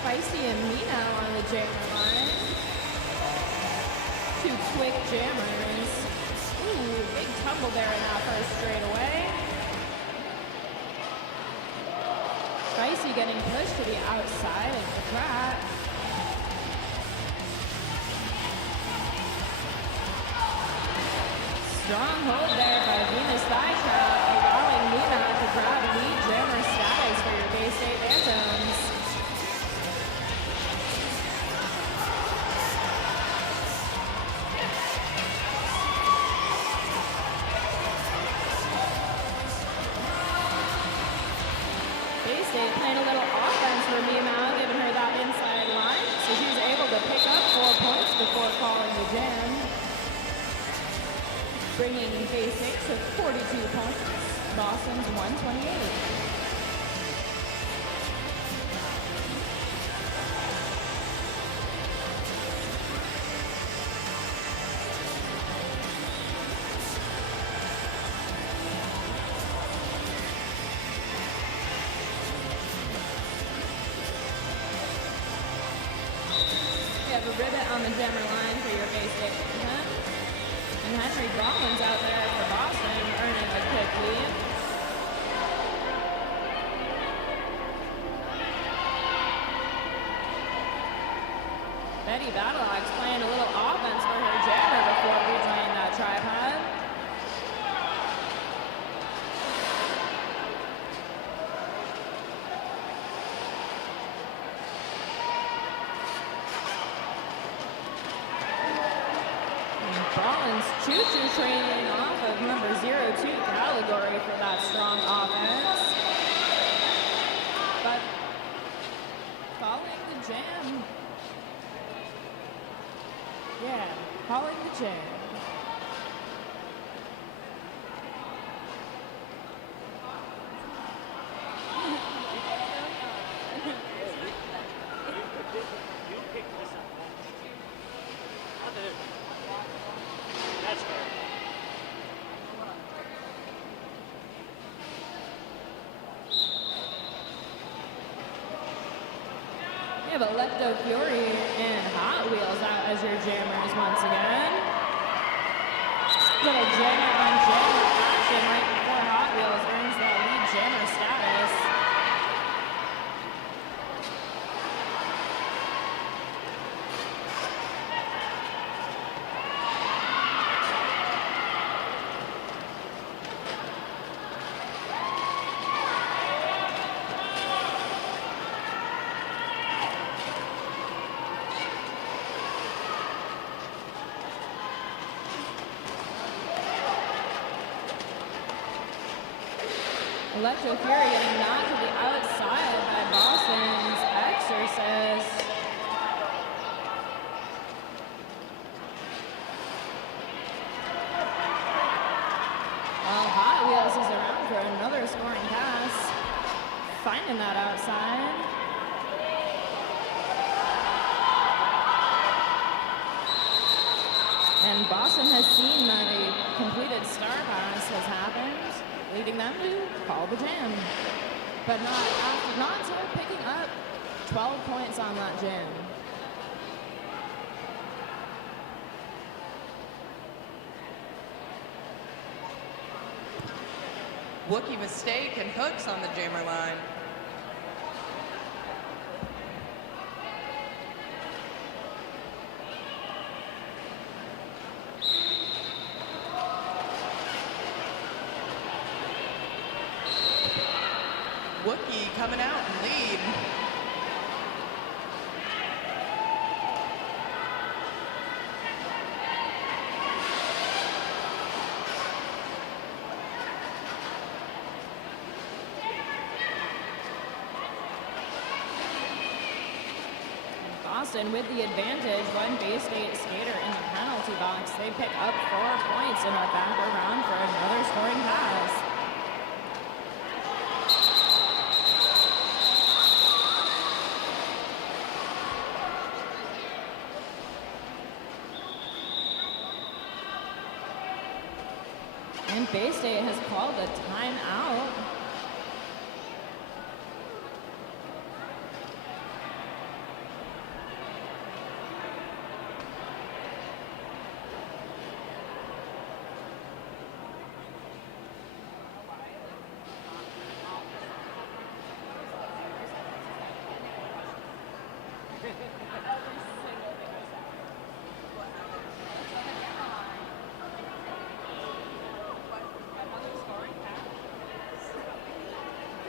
Feisty and Mina on the jammer line. 2 quick jammers. Ooh, big tumble there in that first straightaway. Feisty getting pushed to the outside of the track. Strong hold there by Venus Thigh Trap, allowing Mina to grab lead jammer status for your Bay State Bantams. Bay State playing a little off for Mima, giving her that inside line. So she was able to pick up 4 points before calling the jam. Bringing Bay State to 42 points. Boston's 128. We have a ribbit on the jammer line for your Bay State Bantam. And Henry Rollins out there for Boston, earning a quick lead. Betty Battleaxe playing a little offense for her jammer before replaying that tripod. Rollins choo-choo training off of number 02 category for that strong offense. But calling the jam. Yeah, calling the jam. You picked this up. Not that it- That's fair. We have Electo Fury and Hot Wheels out as your jammers once again. Little jammer on jammer action right before Hot Wheels earns that lead jammer status. Electro Fury getting knocked to the outside by Boston's Exorcist. While Hot Wheels is around for another scoring pass, finding that outside. And Boston has seen that a completed star pass has happened, leading them to call the jam. But not until picking up 12 points on that jam. Wookie mistake and hooks on the jammer line. Wookie coming out in lead. Boston with the advantage, one Bay State skater in the penalty box. They pick up 4 points and are back around for another scoring pass. And Bay State has called a timeout.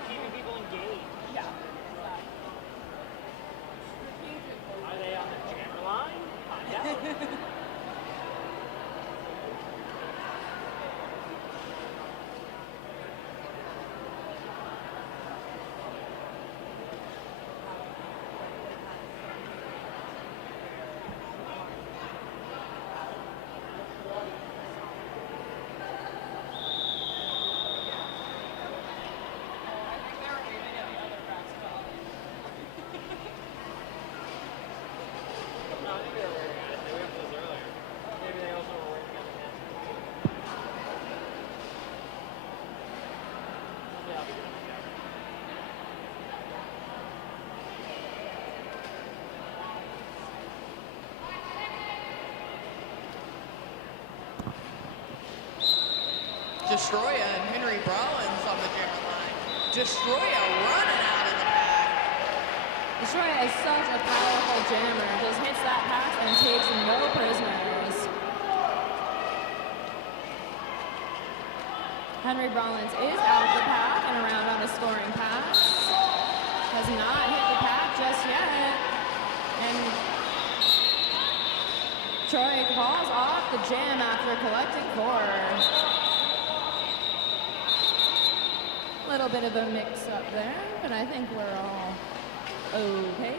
Keeping people engaged. Are they on the jammer line? Find out. I'll be good on the camera. Destroya and Henry Rollins on the jammer line. Destroya running out of the pack. Destroya is such a powerful jammer. Just hits that pass and takes no prisoners. Henry Rollins is out of the pack and around on a scoring pass. Has not hit the pack just yet. And Troy calls off the jam after collecting 4. Little bit of a mix up there, but I think we're all okay.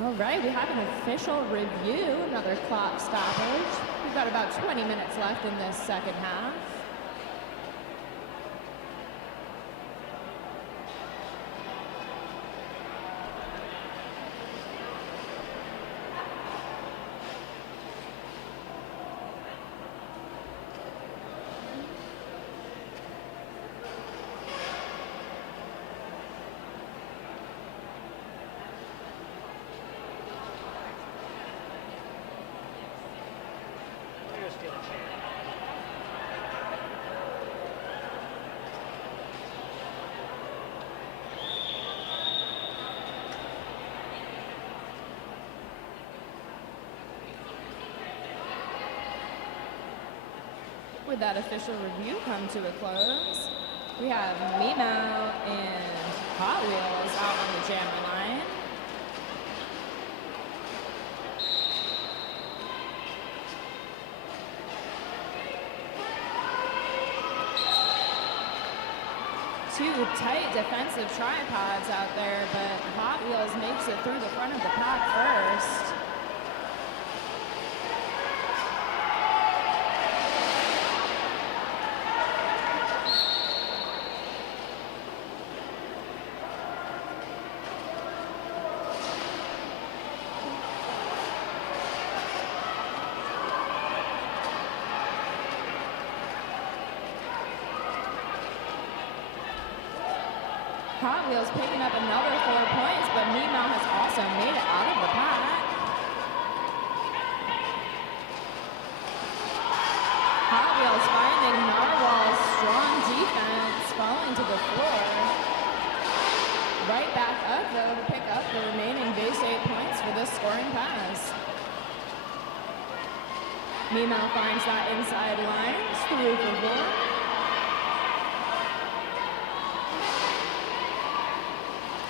All right, we have an official review, another clock stoppage. We've got about 20 minutes left in this second half. You're stealing chair. With that official review come to a close, we have Mimo and Hot Wheels out on the jammer line. Two tight defensive tripods out there, but Hot Wheels makes it through the front of the pack first. Hot Wheels picking up another 4 points, but Mimo has also made it out of the pack. Hot Wheels finding Narwhal's strong defense, falling to the floor. Right back up, though, to pick up the remaining Bay State points for this scoring pass. Mimo finds that inside line, through for 4.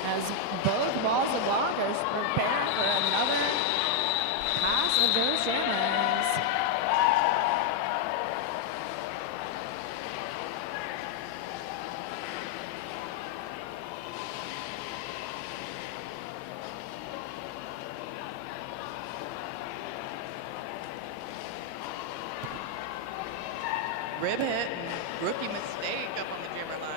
As both balls of blockers prepare for another pass of those jammers. Rib hit and rookie mistake up on the jammer line.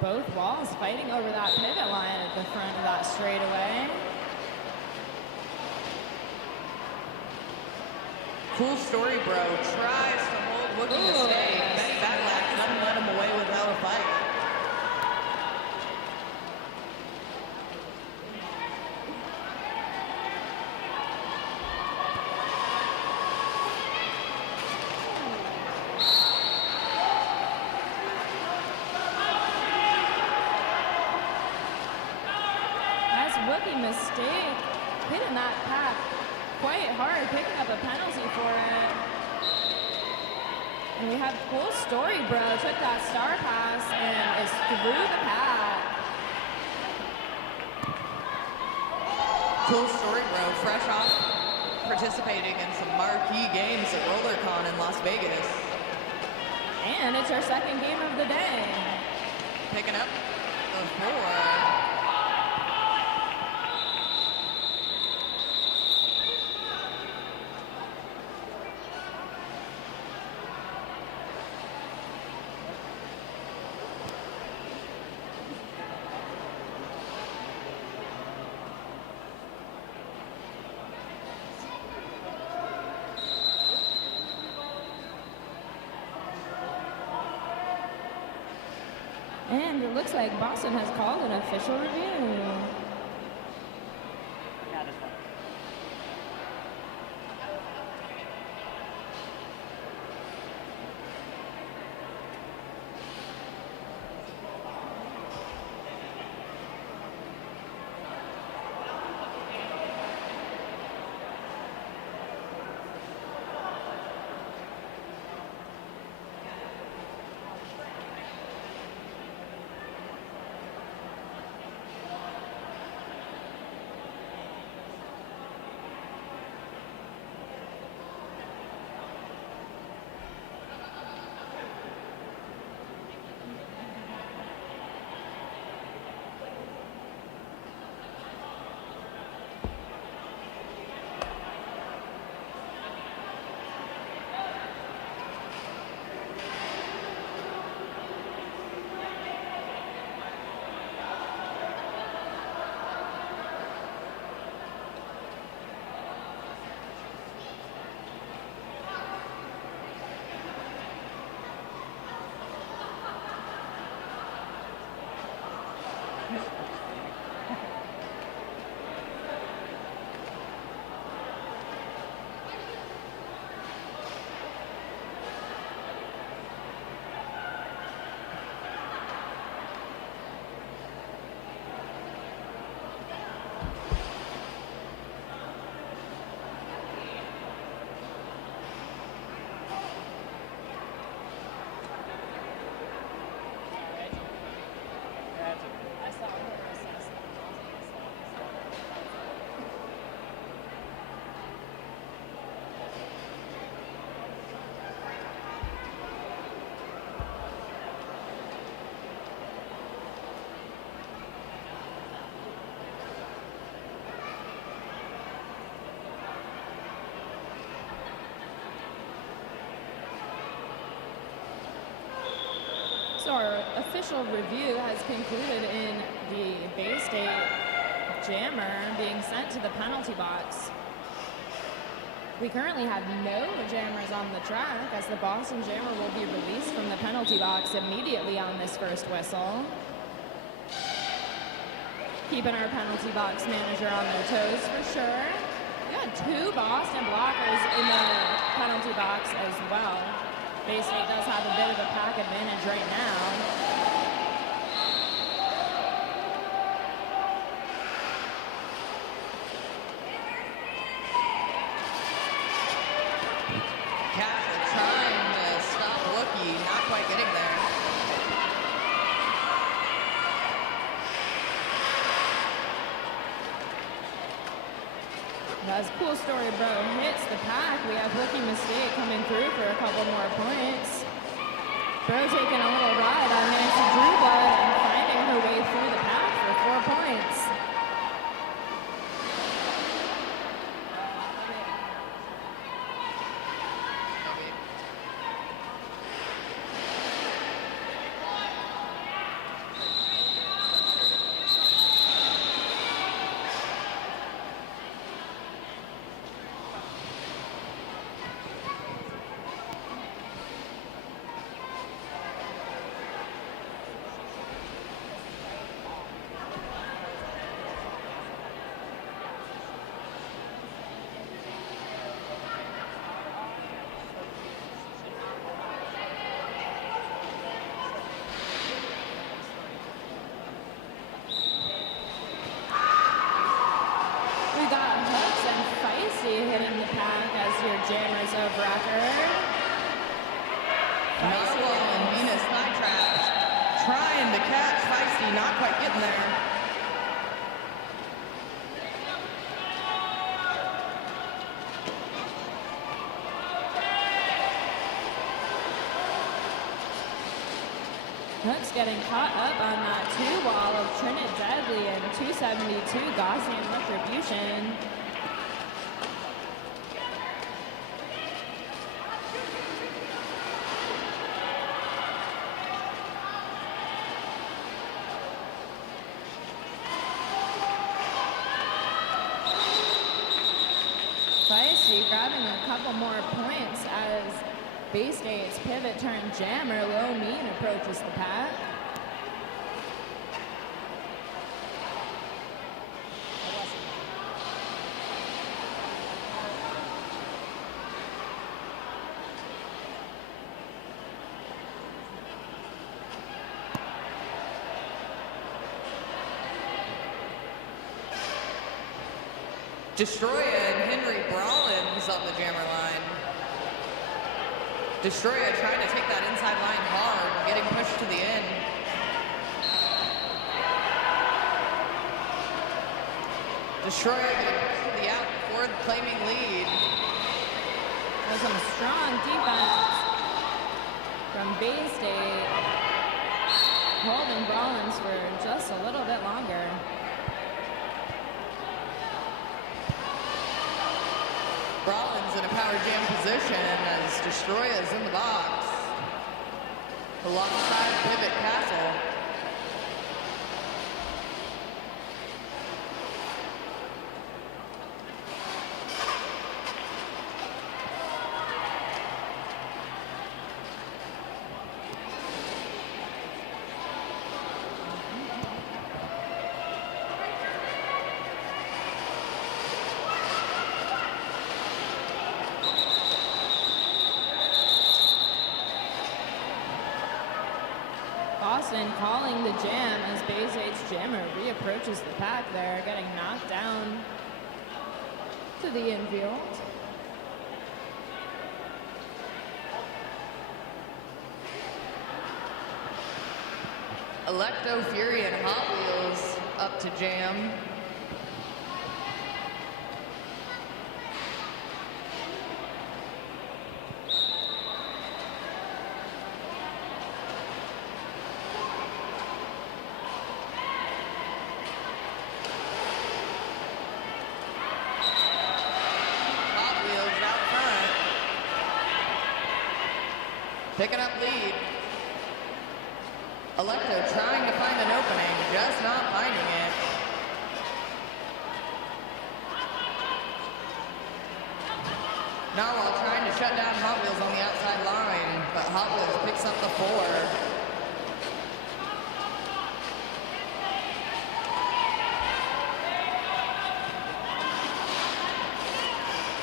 Both walls fighting over that pivot line at the front of that straightaway. Cool story, bro. Tries to hold rookie mistake. Many backlash doesn't let him away without a fight. Rookie mistake, hitting that pack quite hard, picking up a penalty for it. And we have Cool Story Bro, took that star pass and is through the pack. Cool story, bro. Fresh participating in some marquee games at RollerCon in Las Vegas. And it's our second game of the day. Picking up the 4. And it looks like Boston has called an official review. Yeah, this one. So our official review has concluded in the Bay State jammer being sent to the penalty box. We currently have no jammers on the track as the Boston jammer will be released from the penalty box immediately on this first whistle. Keeping our penalty box manager on their toes for sure. We got 2 Boston blockers in the penalty box as well. Bay State does have a bit of a pack advantage right now. Cats are trying to stop Wookie, not quite getting there. That's a cool story, bro. Hits the pack. We have Wookie Mistake coming through for a couple more points. Bro taking a little ride on Nancy Drewblood and finding her way through the pack for 4 points. Hitting the pack as your jammers of record. Narwhal and Venus Nitrash trying to catch Feisty, not quite getting there. Hook's getting caught up on that 2-wall of Trinit Deadly and 272 Gaussian Retribution. Feisty grabbing a couple more points as Bay State's pivot turn jammer Low Mean approaches the pack. Destroya and Henry Brawlins on the jammer line. Destroya trying to take that inside line hard, getting pushed to the end. Destroya getting pushed to the out before claiming lead. There's some strong defense from Bay State, holding Brawlins for just a little bit longer. Brawlins in a power jam position as Destroya's in the box. Alongside Pivot Castle. Boston calling the jam as Bay State's jammer reapproaches the pack there, getting knocked down to the infield. Electo Fury and Hot Wheels up to jam. Picking up lead. Electo trying to find an opening, just not finding it. Narwhal trying to shut down Hot Wheels on the outside line, but Hot Wheels picks up the 4.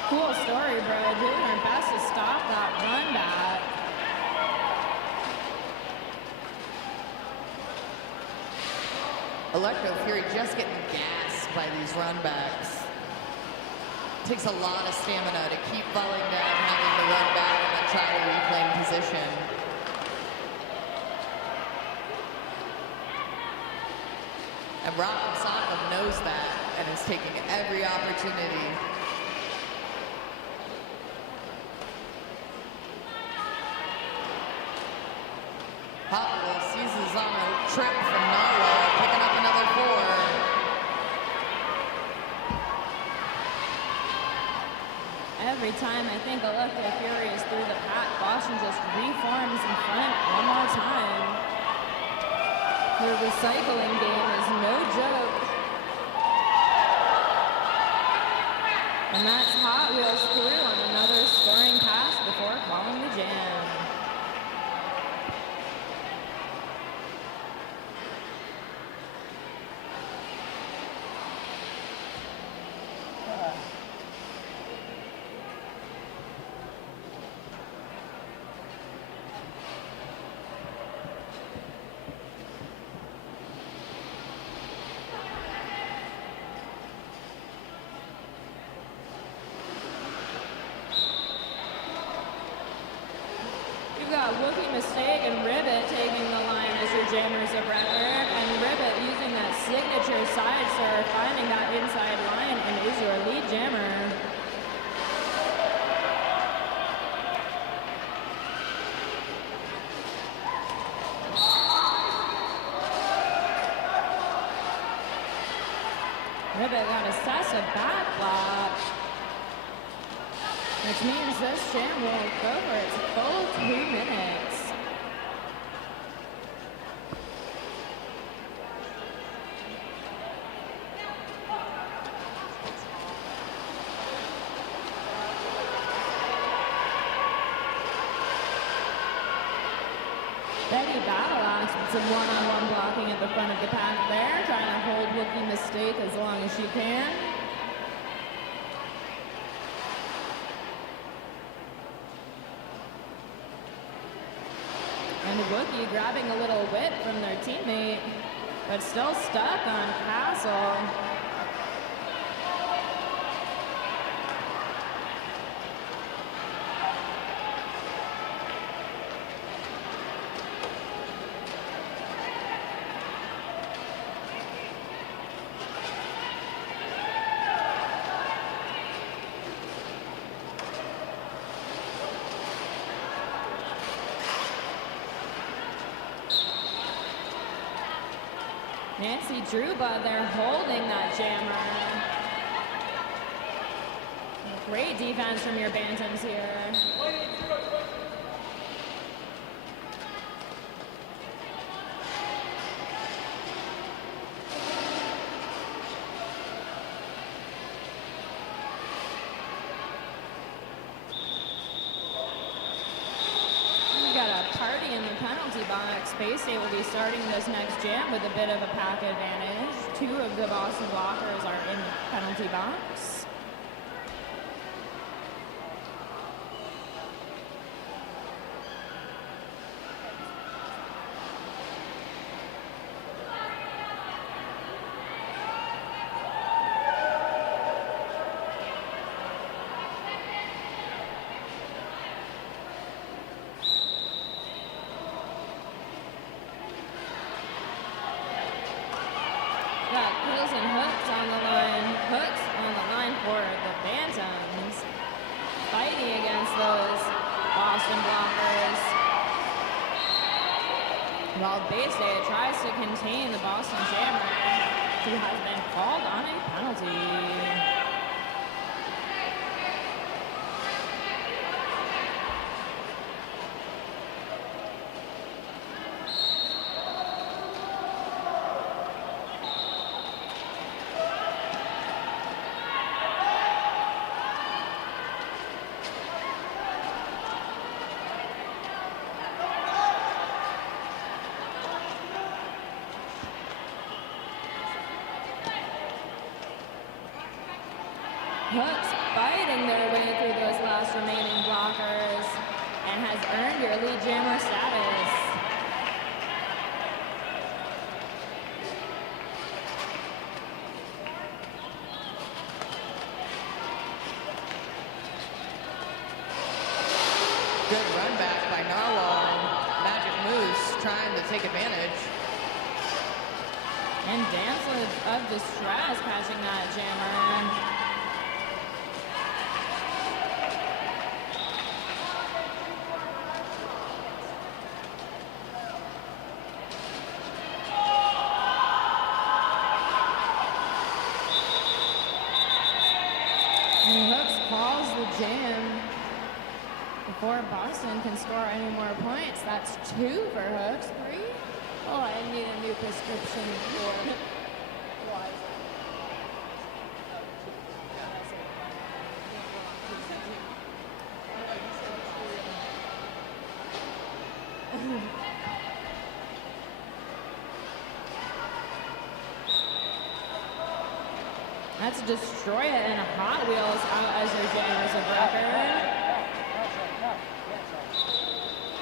Cool story, bro. Doing our best to stop that run back. Electro Fury just getting gassed by these run backs. Takes a lot of stamina to keep falling down, having to run back and then try to reclaim position. And Rock Sottom knows that and is taking every opportunity. Hot Wheels seizes on a trip from Narwhal, picking up another 4. Every time I think Electro Fury is through the pack, Boston just reforms in front one more time. Their recycling game is no joke. And that's Hot Wheels through on another scoring pass before calling the jam. Wookie Mistake and Ribbit taking the line as your jammers of record, and Ribbit using that signature side serve, finding that inside line, and is your lead jammer. Ribbit got assessed a back block, which means this jam will go for its full 2 minutes. Betty Battleaxe with some one-on-one blocking at the front of the pack there, trying to hold Wookie Mistake as long as she can. And Wookie grabbing a little whip from their teammate, but still stuck on Castle. Nancy Druba, they're holding that jammer. Great defense from your Bantams here. Bay State will be starting this next jam with a bit of a pack advantage. 2 of the Boston blockers are in the penalty box. For the Bantams, fighting against those Boston blockers. While Bay State tries to contain the Boston jammer, who has been called on a penalty. Hooks fighting their way through those last remaining blockers and has earned your lead jammer status. Good run back by Narwhal. Magic Moose trying to take advantage. And Dance of Distress catching that jammer. Jam before Boston can score any more points. That's 2 for Hooks. 3? Oh, I need a new prescription for That's Destroy It and Hot Wheels out as their jammers of record.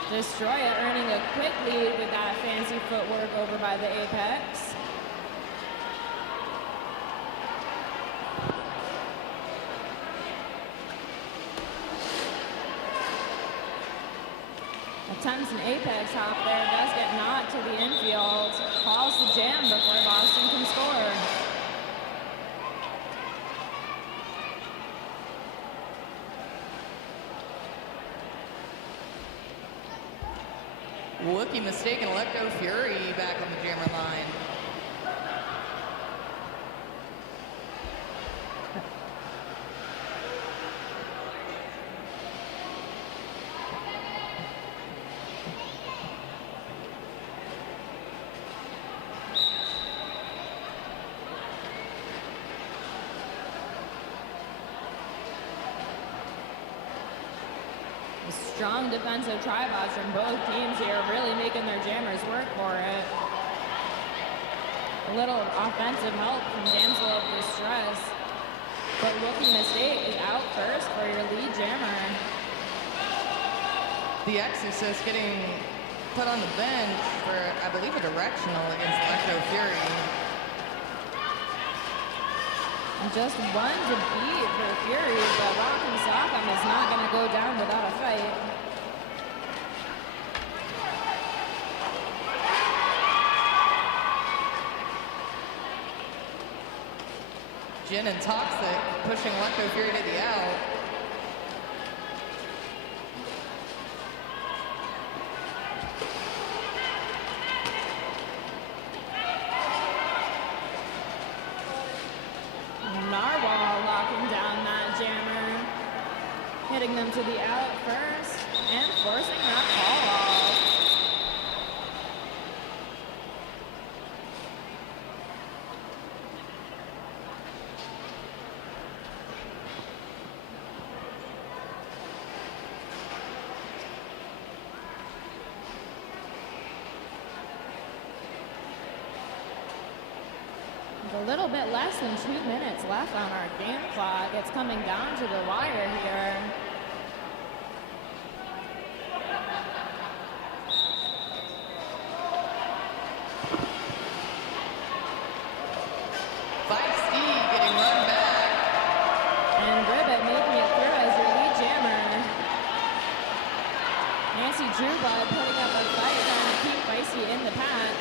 Destroy It earning a quick lead with that fancy footwork over by the apex. Attempts an apex hop there, does get knocked to the infield. Calls the jam before Boston can score. Wookie Mistake and Electro Fury back on the jammer line. strong defensive tribouts from both teams here, really making their jammers work for it. A little offensive help from Damsel of Distress. But Rookie Mistake is out first for your lead jammer. The Exorcist getting put on the bench for, I believe, a directional against Electro Fury. And just one to beat for Fury, but Rock'em Sock'em is not going to go down without a fight. Jin and Toxic pushing Electro Fury to the out. Narwhal locking down that jammer, hitting them to the out first and forcing that call off. A little bit less than 2 minutes left on our game clock. It's coming down to the wire here. Feisty getting run back. And Ribbit making it through as your lead jammer. Nancy Drewbud putting up a fight, trying to keep Feisty in the pack.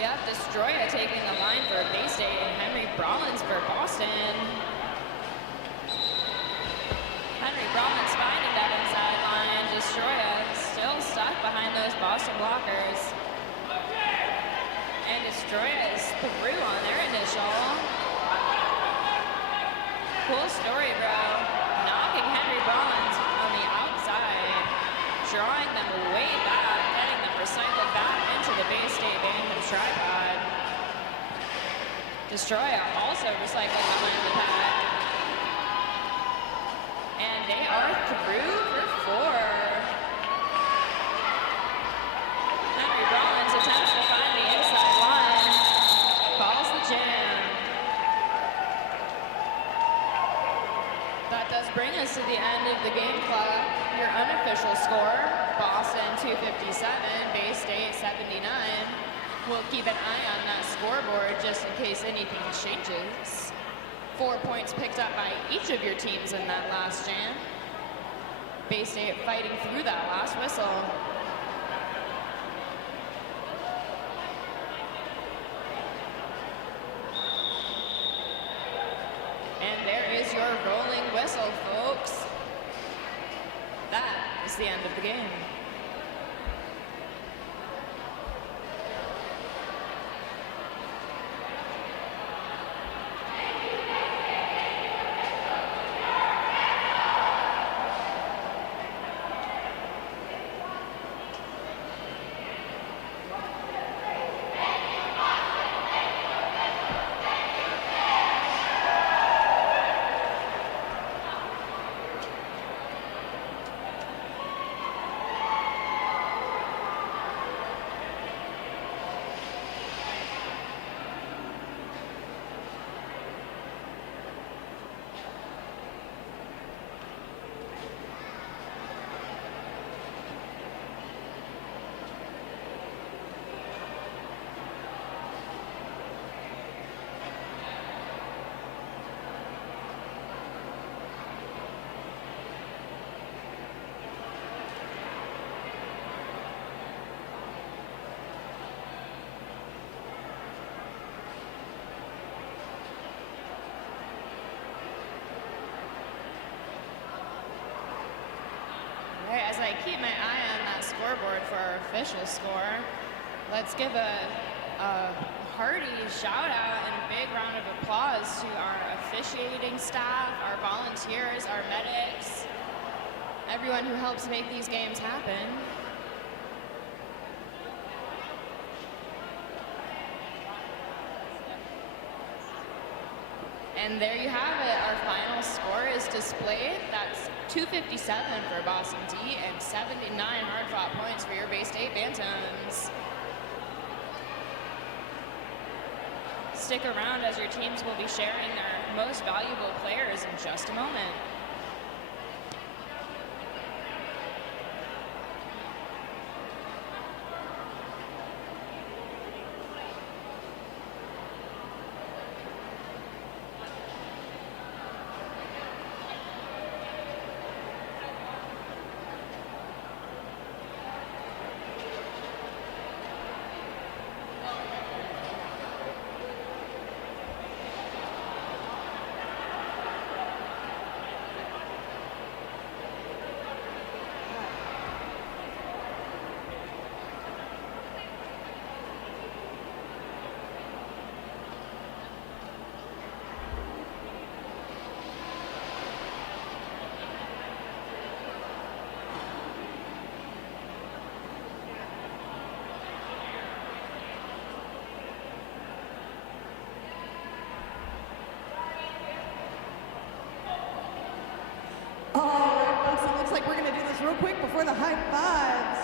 Yep, Destroyer taking the line for Bay State and Henry Brawlins for Boston. Henry Brawlins finding that inside line. Destroyer still stuck behind those Boston blockers. And Destroyer is through on their initial. Cool story, bro. Knocking Henry Brawlins on the outside, drawing them way back, getting them recycled back into the Bay State Bantams tripod. Destroyer also recycled behind the pack. And they are through for 4. Henry Brawlins attempts to find the inside line, calls the jam. That does bring us to the end of the game clock. Your unofficial score, Boston 257, Bay State 79. We'll keep an eye on that scoreboard just in case anything changes. 4 points picked up by each of your teams in that last jam. Bay State fighting through that last whistle. And there is your rolling whistle, folks. That is the end of the game. I keep my eye on that scoreboard for our official score, let's give a hearty shout out and a big round of applause to our officiating staff, our volunteers, our medics, everyone who helps make these games happen. And there you have it. Our final score is displayed. That's 257 for Boston D and 79 hard-fought points for your Bay State Bantams. Stick around as your teams will be sharing their most valuable players in just a moment. All right, folks, it looks like we're going to do this real quick before the high fives.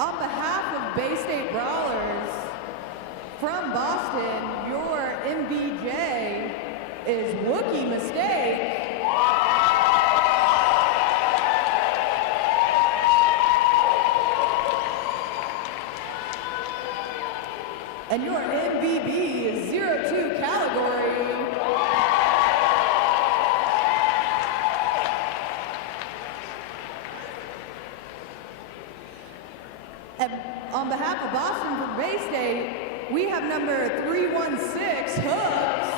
On behalf of Bay State Brawlers, from Boston, your MVJ is Wookie Mistake. And your MVB is 02 Category. And on behalf of Boston from Bay State, we have number 316, Hooks.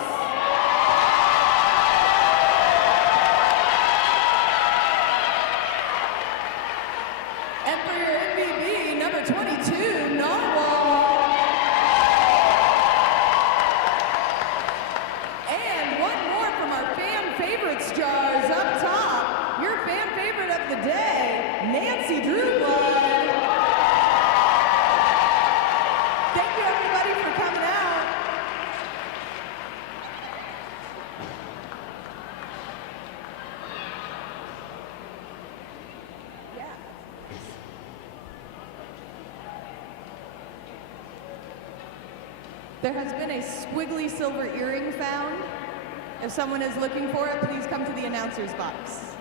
And for your MVP, number 22, Narwhal. And one more from our fan favorites jars up top. Your fan favorite of the day, Nancy Drewblood. Thank you, everybody, for coming out. Yeah. There has been a squiggly silver earring found. If someone is looking for it, please come to the announcer's box.